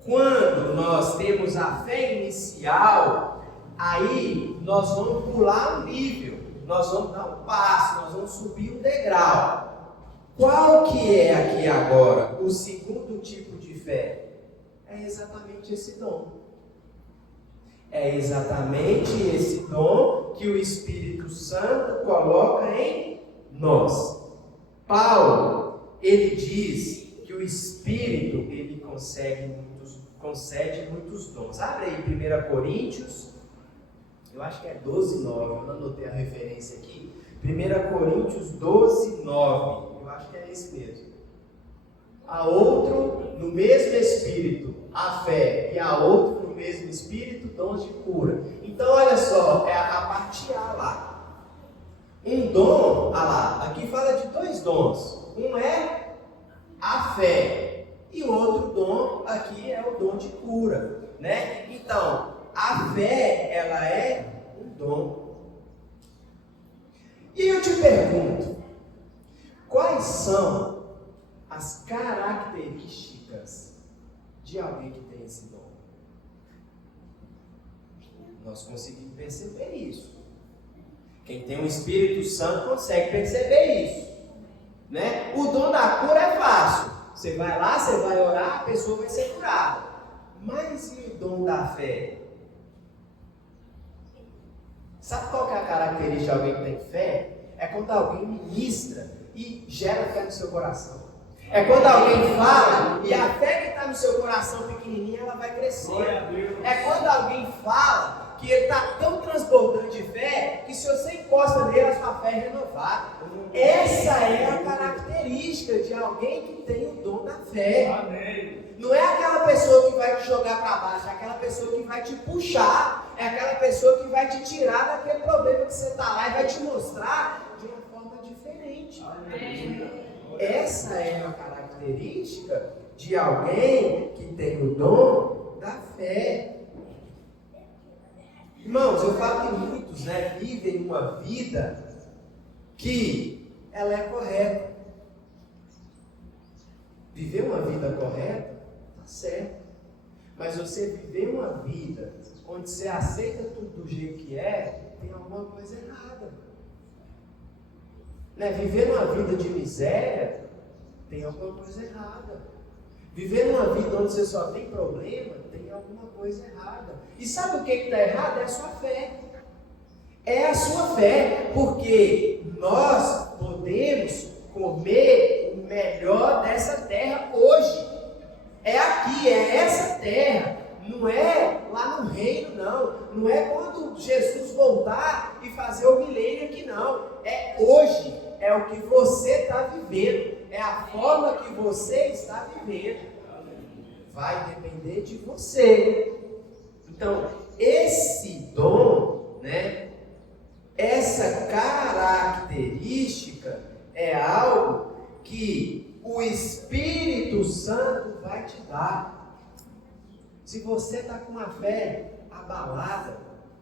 quando nós temos a fé inicial, aí nós vamos pular um nível, nós vamos dar um passo, nós vamos subir um degrau. Qual que é aqui agora o segundo tipo de fé? É exatamente esse dom. É exatamente esse dom que o Espírito Santo coloca em nós. Paulo, ele diz que o Espírito, ele concede muitos dons. Abre aí 1 Coríntios, eu acho que é 12:9, eu não anotei a referência aqui. 1 Coríntios 12:9, eu acho que é esse mesmo. A outro, no mesmo Espírito, a fé, e a outro, no mesmo Espírito, dons de cura. Então, olha só, é a parte A lá. Um dom, aqui fala de 2 dons. Um é a fé, e o outro dom aqui é o dom de cura, né? Então, a fé, ela é um dom. E eu te pergunto, quais são as características de alguém que tem esse dom? Nós conseguimos perceber isso. Quem tem o Espírito Santo consegue perceber isso, né? O dom da cura é fácil. Você vai lá, você vai orar, a pessoa vai ser curada. Mas e o dom da fé? Sabe qual que é a característica de alguém que tem fé? É quando alguém ministra e gera fé no seu coração. É quando alguém fala e a fé que está no seu coração pequenininha, ela vai crescer. É quando alguém fala que ele está tão transbordante de fé que se você encosta nele, a sua fé é renovada. Essa é a característica de alguém que tem o dom da fé. Amém. Não é aquela pessoa que vai te jogar para baixo, é aquela pessoa que vai te puxar, é aquela pessoa que vai te tirar daquele problema que você está lá e vai te mostrar de uma forma diferente. Amém. Essa é a característica de alguém que tem o dom da fé. Irmãos, eu falo que muitos vivem uma vida que ela é correta. Viver uma vida correta, tá certo. Mas você viver uma vida onde você aceita tudo do jeito que é, tem alguma coisa errada. Viver uma vida de miséria, tem alguma coisa errada. Viver uma vida onde você só tem problema, tem alguma coisa errada. E sabe o que está errado? É a sua fé. É a sua fé, porque nós podemos comer o melhor dessa terra hoje. É aqui, é essa terra. Não é lá no reino, não. Não é quando Jesus voltar e fazer o milênio aqui, não. É hoje. É o que você está vivendo. É a forma que você está vivendo. Vai depender de você. Então, esse dom, essa característica é algo que o Espírito Santo vai te dar. Se você está com uma fé abalada,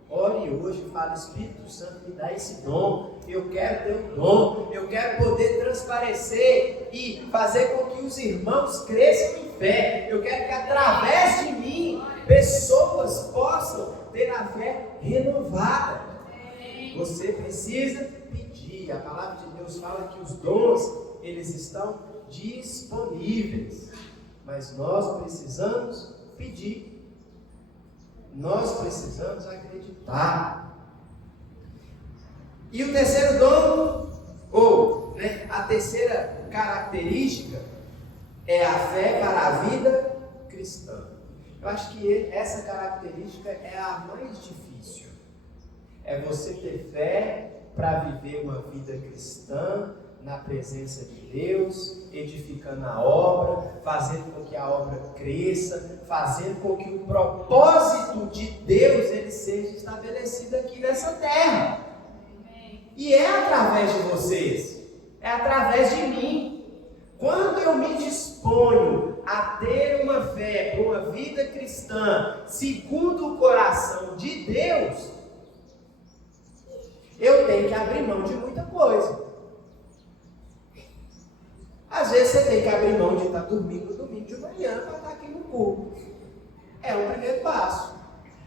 ore hoje e fale: Espírito Santo, me dá esse dom. Eu quero ter o dom. Eu quero poder transparecer e fazer com que os irmãos cresçam em fé. Eu quero que através de mim pessoas possam ter a fé renovada. Você precisa pedir. A palavra de Deus fala que os dons, eles estão disponíveis. Mas nós precisamos pedir. Nós precisamos acreditar. E o terceiro dom, a terceira característica, é a fé para a vida cristã. Eu acho que essa característica é a mais difícil. É você ter fé para viver uma vida cristã na presença de Deus, edificando a obra, fazendo com que a obra cresça, fazendo com que o propósito de Deus ele seja estabelecido aqui nessa terra. E é através de vocês, é através de mim. Quando eu me disponho a ter uma fé para uma vida cristã segundo o coração de Deus, eu tenho que abrir mão de muita coisa. Às vezes você tem que abrir mão de estar dormindo no domingo de manhã para estar aqui no culto. É o primeiro passo.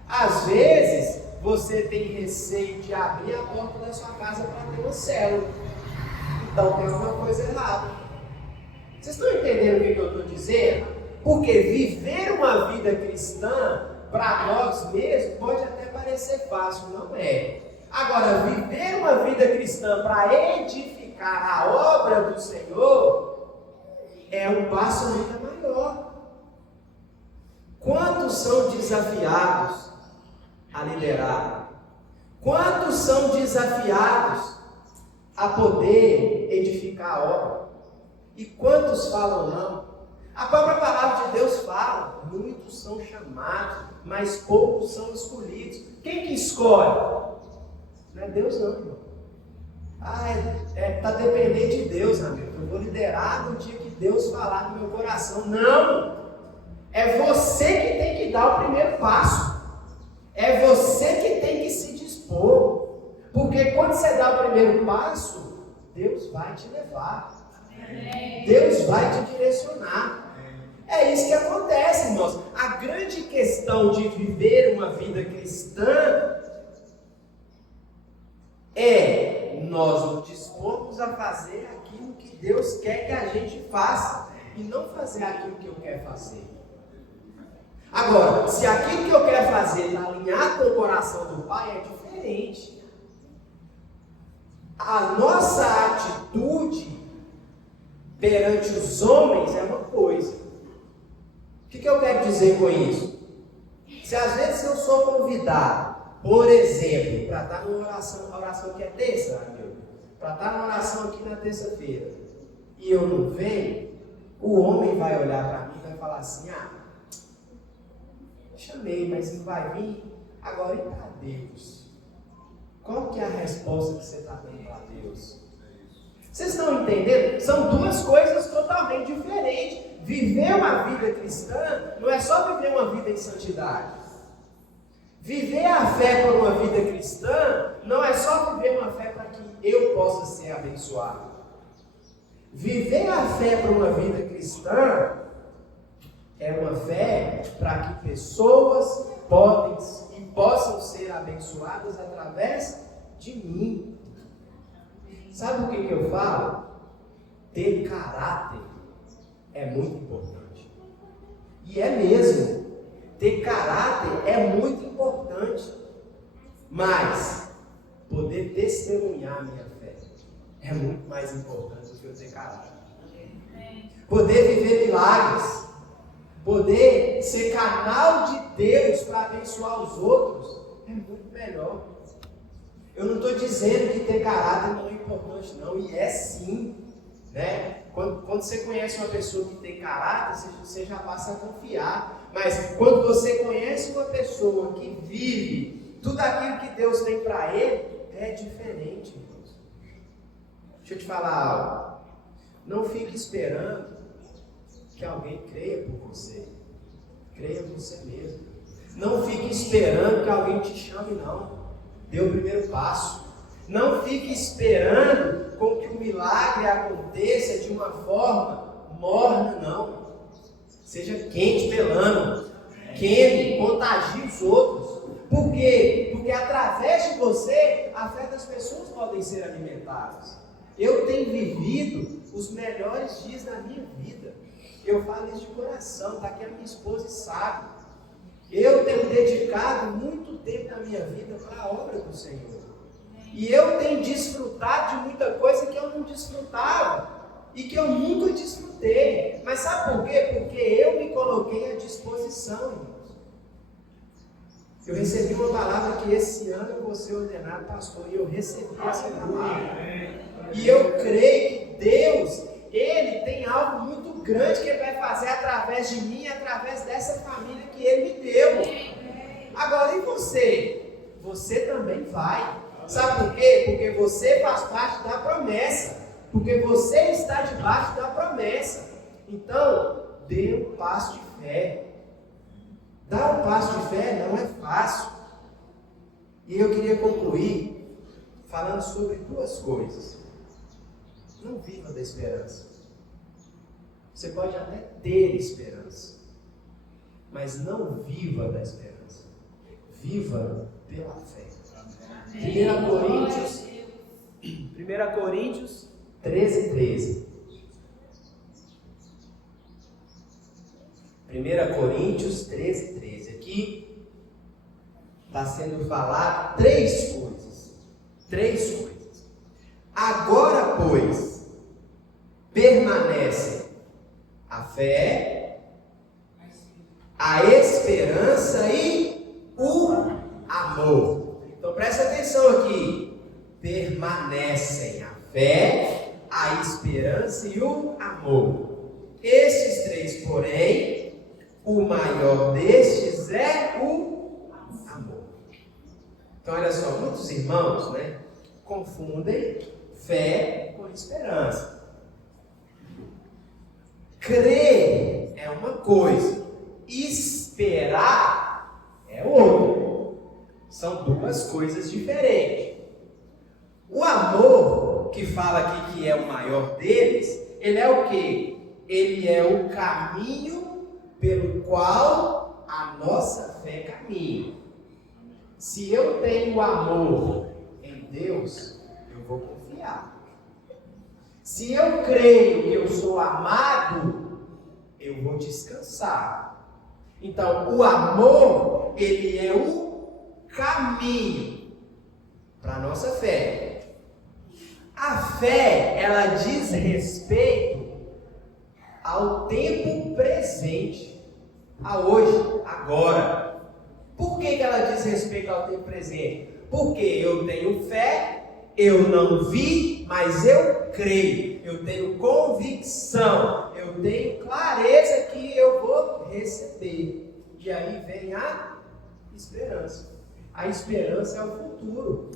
Às vezes você tem receio de abrir a porta da sua casa para ter uma célula. Então tem alguma coisa errada. Vocês estão entendendo o que eu estou dizendo? Porque viver uma vida cristã para nós mesmos pode até parecer fácil, não é? Agora, viver uma vida cristã para edificar a obra do Senhor é um passo ainda maior. Quantos são desafiados a liderar? Quantos são desafiados a poder edificar a obra? E quantos falam não? A própria palavra de Deus fala: muitos são chamados, mas poucos são escolhidos. Quem que escolhe? Não é Deus não, irmão. Está dependendo de Deus, amigo. Eu vou liderar no dia que Deus falar no meu coração. Não! É você que tem que dar o primeiro passo. É você que tem que se dispor. Porque quando você dá o primeiro passo, Deus vai te levar. Deus vai te direcionar. É isso que acontece, irmãos. A grande questão de viver uma vida cristã é nós nos dispomos a fazer aquilo que Deus quer que a gente faça e não fazer aquilo que eu quero fazer. Agora, se aquilo que eu quero fazer está alinhado com o coração do Pai, é diferente. A nossa atitude perante os homens é uma coisa. O que eu quero dizer com isso? Se às vezes eu sou convidado Por exemplo, para estar numa oração que é terça, amigo, para estar numa oração aqui na terça-feira, e eu não venho, o homem vai olhar para mim e vai falar assim: chamei, mas não vai vir, agora e para Deus? Qual que é a resposta que você está dando para Deus? Vocês estão entendendo? São duas coisas totalmente diferentes. Viver uma vida cristã não é só viver uma vida em santidade. Viver a fé por uma vida cristã não é só viver uma fé para que eu possa ser abençoado. Viver a fé por uma vida cristã é uma fé para que pessoas possam ser abençoadas através de mim. Sabe o que eu falo? Ter caráter é muito importante. E é mesmo. Ter caráter é muito importante. Mas poder testemunhar a minha fé é muito mais importante do que eu ter caráter. Poder viver milagres, poder ser canal de Deus para abençoar os outros é muito melhor. Eu não estou dizendo que ter caráter não é importante, não, e é sim, né? Quando você conhece uma pessoa que tem caráter, você já passa a confiar. Mas quando você conhece uma pessoa que vive tudo aquilo que Deus tem para ele, é diferente, irmãos. Deixa eu te falar algo. Não fique esperando que alguém creia por você. Creia por você mesmo. Não fique esperando que alguém te chame, não. Dê o primeiro passo. Não fique esperando com que o milagre aconteça de uma forma morna, não. Seja quente, pelando. Queime, contagie os outros. Por quê? Porque através de você, a fé das pessoas podem ser alimentadas. Eu tenho vivido os melhores dias da minha vida. Eu falo isso de coração, está aqui a minha esposa e sabe. Eu tenho dedicado muito tempo da minha vida para a obra do Senhor. E eu tenho desfrutado de muita coisa que eu não desfrutava. E que eu nunca desfrutei. Mas sabe por quê? Porque eu me coloquei à disposição, irmãos. Eu recebi uma palavra que esse ano eu vou ser ordenado pastor. E eu recebi essa palavra. E eu creio que Deus, Ele tem algo muito grande que Ele vai fazer através de mim, através dessa família que Ele me deu. Agora, e você? Você também vai. Sabe por quê? Porque você faz parte da promessa. Porque você está debaixo da promessa. Então, dê um passo de fé. Dar um passo de fé não é fácil. E eu queria concluir falando sobre duas coisas. Não viva da esperança. Você pode até ter esperança, mas não viva da esperança. Viva pela fé. 1 Coríntios 13:13. 1 Coríntios 13:13. Aqui está sendo falado três coisas. Agora, pois, permanecem a fé, a esperança e o amor. Então presta atenção aqui. Permanecem a fé, a esperança e o amor. Estes três, porém, o maior destes é o amor. Então olha só, muitos irmãos, confundem fé com esperança. Crer é uma coisa, esperar é outra. São duas coisas diferentes. O amor, que fala aqui que é o maior deles, ele é o quê? Ele é o caminho pelo qual a nossa fé caminha. Se eu tenho amor em Deus, eu vou confiar. Se eu creio que eu sou amado, eu vou descansar. Então, o amor, ele é o caminho para a nossa fé. A fé, ela diz respeito ao tempo presente, a hoje, agora. Por que ela diz respeito ao tempo presente? Porque eu tenho fé, eu não vi, mas eu creio. Eu tenho convicção, eu tenho clareza que eu vou receber. E aí vem a esperança. A esperança é o futuro.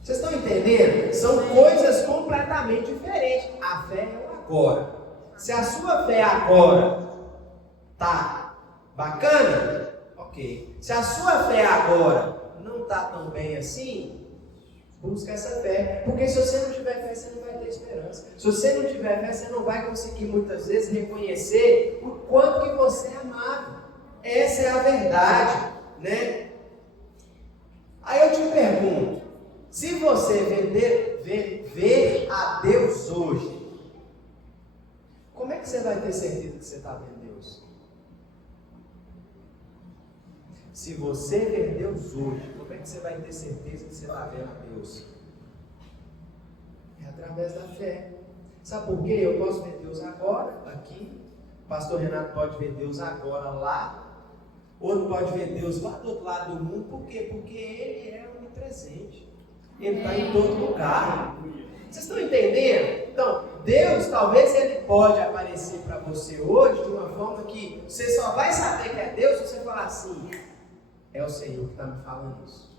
Vocês estão entendendo? São coisas completamente diferentes. A fé é o agora. Se a sua fé agora está bacana, ok. Se a sua fé agora não está tão bem assim, busca essa fé. Porque se você não tiver fé, você não vai ter esperança. Se você não tiver fé, você não vai conseguir muitas vezes reconhecer o quanto que você é amado. Essa é a verdade, né? Aí eu te pergunto, se você ver a Deus hoje, como é que você vai ter certeza que você está vendo Deus? Se você ver Deus hoje, como é que você vai ter certeza que você está vendo a Deus? É através da fé. Sabe por quê? Eu posso ver Deus agora, aqui. O pastor Renato pode ver Deus agora lá. Outro pode ver Deus lá do outro lado do mundo. Por quê? Porque Ele é onipresente. Ele está em todo lugar. Vocês estão entendendo? Então, Deus, talvez Ele pode aparecer para você hoje de uma forma que você só vai saber que é Deus se você falar assim: é o Senhor que está me falando isso.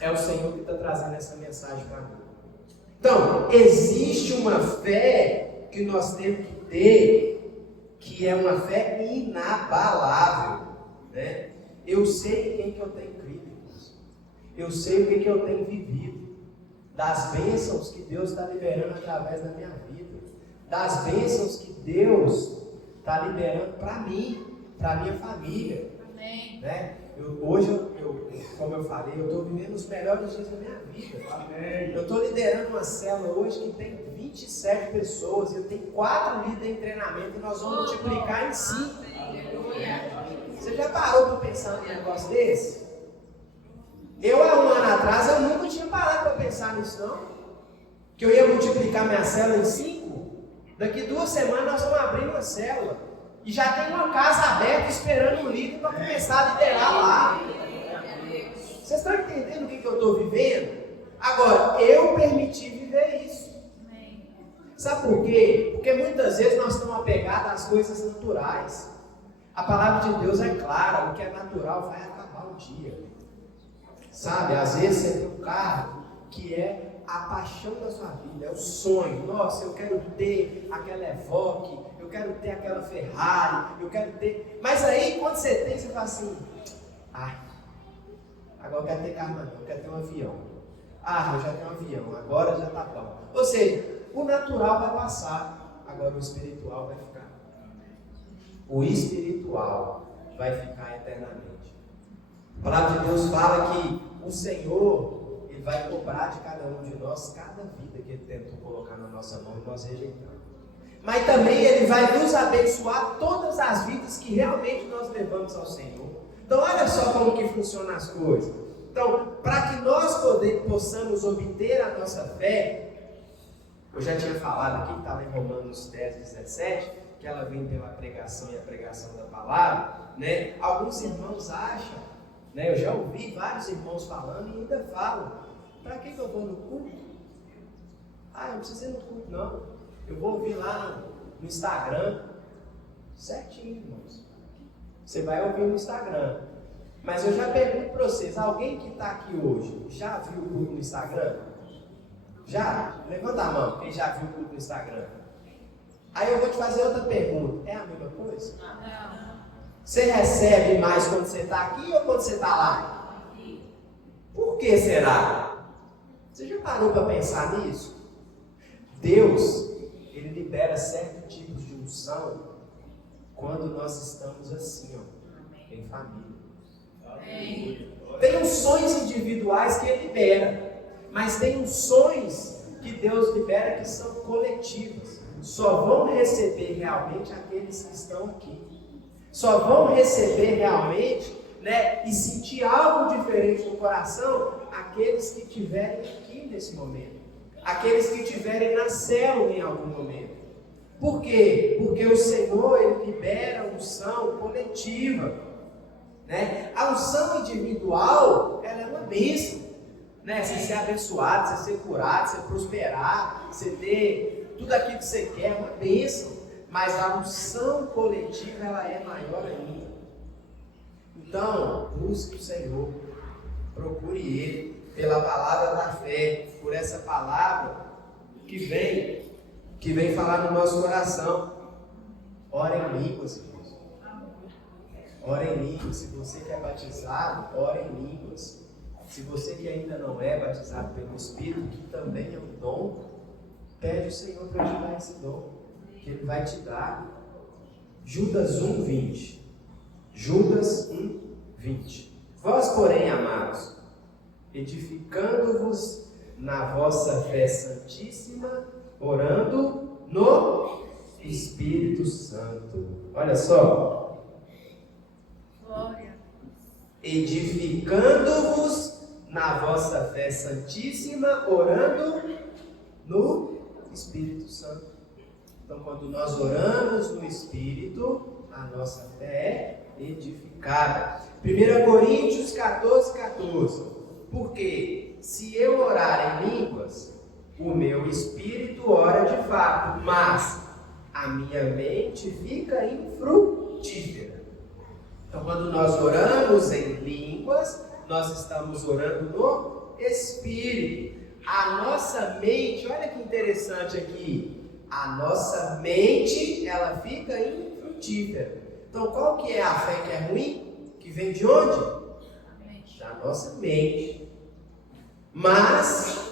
É o Senhor que está trazendo essa mensagem para mim. Então, existe uma fé que nós temos que ter, que é uma fé inabalável, né? Eu sei em quem que eu tenho crido, eu sei o que eu tenho vivido, das bênçãos que Deus está liberando através da minha vida, das bênçãos que Deus está liberando para mim, para a minha família. Amém. Né? Hoje, como eu falei, eu estou vivendo os melhores dias da minha vida. Amém. Eu estou liderando uma célula hoje que tem 27 pessoas, eu tenho 4 líderes em treinamento e nós vamos multiplicar em 5. Você já parou para pensar num negócio desse? Eu, há um ano atrás, eu nunca tinha parado para pensar nisso, não. Que eu ia multiplicar minha célula em 5. Daqui 2 semanas nós vamos abrir uma célula. E já tem uma casa aberta esperando um líder para começar a liderar lá. Vocês estão entendendo o que eu estou vivendo? Agora, eu permiti viver isso. Sabe por quê? Porque muitas vezes nós estamos apegados às coisas naturais. A palavra de Deus é clara, o que é natural vai acabar um dia. Sabe, às vezes você tem um carro que é a paixão da sua vida, é o sonho. Nossa, eu quero ter aquela Evoque, eu quero ter aquela Ferrari, eu quero ter... Mas aí, quando você tem, você fala assim: agora eu quero ter carro, não, eu quero ter um avião. Eu já tenho um avião, agora já tá bom. Ou seja, o natural vai passar, agora o espiritual vai ficar. O espiritual vai ficar eternamente. A palavra de Deus fala que o Senhor, Ele vai cobrar de cada um de nós cada vida que Ele tentou colocar na nossa mão e nós rejeitamos. Mas também Ele vai nos abençoar todas as vidas que realmente nós levamos ao Senhor. Então olha só como que funcionam as coisas. Então, para que nós possamos obter a nossa fé, eu já tinha falado aqui, que está lá em Romanos 10, 17, que ela vem pela pregação e a pregação da palavra, né? Alguns irmãos acham, né? Eu já ouvi vários irmãos falando e ainda falam: para que eu vou no culto? Eu não preciso ir no culto, não. Eu vou ouvir lá no Instagram. Certinho, irmãos. Você vai ouvir no Instagram. Mas eu já pergunto para vocês: alguém que está aqui hoje já viu o culto no Instagram? Já? Levanta a mão, quem já viu o culto no Instagram. Aí eu vou te fazer outra pergunta: é a mesma coisa? Não. Você recebe mais quando você está aqui ou quando você está lá? Por que será? Você já parou para pensar nisso? Deus, Ele libera certos tipos de unção quando nós estamos assim, em família. Tem unções individuais que Ele libera, mas tem unções que Deus libera que são coletivas. Só vão receber realmente aqueles que estão aqui. Só vão receber realmente, né, e sentir algo diferente no coração aqueles que estiverem aqui nesse momento. Aqueles que estiverem na célula em algum momento. Por quê? Porque o Senhor, Ele libera unção coletiva. Né? A unção individual, ela é uma bênção. Né? Você ser abençoado, você ser curado, você prosperar, você ter tudo aquilo que você quer, é uma bênção. Mas a unção coletiva, ela é maior ainda. Então, busque o Senhor, procure Ele, pela palavra da fé, por essa palavra que vem falar no nosso coração. Ora em línguas, irmãos. Ora em línguas. Se você que é batizado, ora em línguas. Se você que ainda não é batizado pelo Espírito, que também é um dom, pede o Senhor para te dar esse dom, que Ele vai te dar. Judas 1:20. Judas 1:20. Vós, porém, amados, edificando-vos na vossa fé santíssima, orando no Espírito Santo. Olha só. Glória. Edificando-vos na vossa fé santíssima, orando no Espírito Santo. Então, quando nós oramos no Espírito, a nossa fé é edificada. 1 Coríntios 14:14. Porque se eu orar em línguas, o meu espírito ora de fato, mas a minha mente fica infrutífera. Então, quando nós oramos em línguas, nós estamos orando no Espírito. A nossa mente, olha que interessante aqui, a nossa mente, ela fica infrutífera. Então, qual que é a fé que é ruim? Que vem de onde? Da nossa mente. Mas,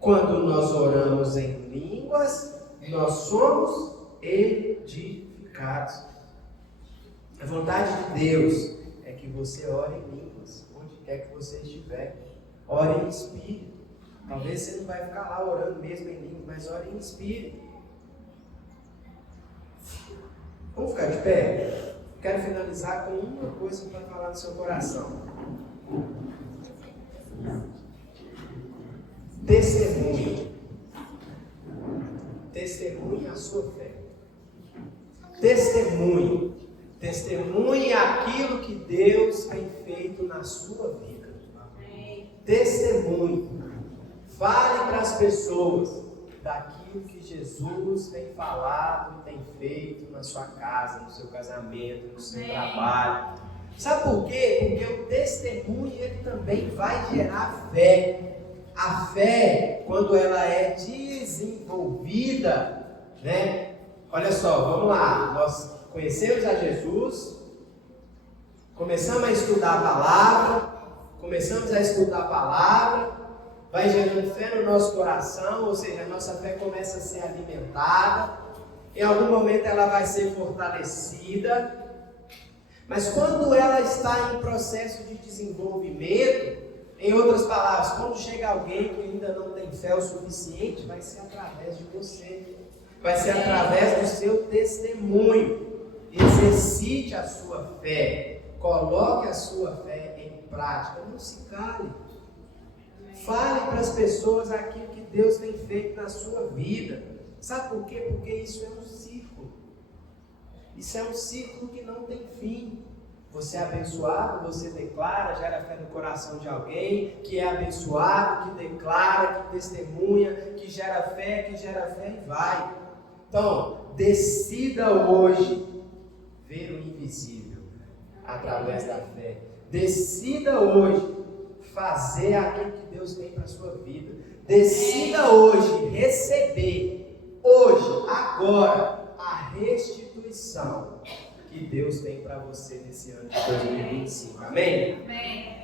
quando nós oramos em línguas, nós somos edificados. A vontade de Deus é que você ore em línguas, onde quer que você estiver. Ore em espírito. Talvez você não vai ficar lá orando mesmo em línguas, mas ore em espírito. Vamos ficar de pé? Quero finalizar com uma coisa para falar no seu coração. Testemunhe. Testemunhe a sua fé. Testemunhe. Testemunhe aquilo que Deus tem feito na sua vida. Testemunhe. Fale para as pessoas daquilo que Jesus tem falado e tem feito na sua casa, no seu casamento, no seu trabalho. Sabe por quê? Porque o testemunho ele também vai gerar fé. A fé, quando ela é desenvolvida, né? Olha só, vamos lá. Nós conhecemos a Jesus, começamos a estudar a palavra, vai gerando fé no nosso coração, ou seja, a nossa fé começa a ser alimentada. Em algum momento ela vai ser fortalecida. Mas quando ela está em processo de desenvolvimento, em outras palavras, quando chega alguém que ainda não tem fé o suficiente, vai ser através de você. Vai ser através do seu testemunho. Exercite a sua fé. Coloque a sua fé em prática. Não se cale. Fale para as pessoas aquilo que Deus tem feito na sua vida. Sabe por quê? Porque isso é um ciclo. Isso é um ciclo que não tem fim. Você é abençoado, você declara, gera fé no coração de alguém, que é abençoado, que declara, que testemunha, que gera fé e vai. Então, decida hoje ver o invisível através da fé. Decida hoje fazer aquilo que Deus tem para a sua vida. Decida hoje receber, hoje, agora, a restituição que Deus tem para você nesse ano de 2025. Amém? Amém.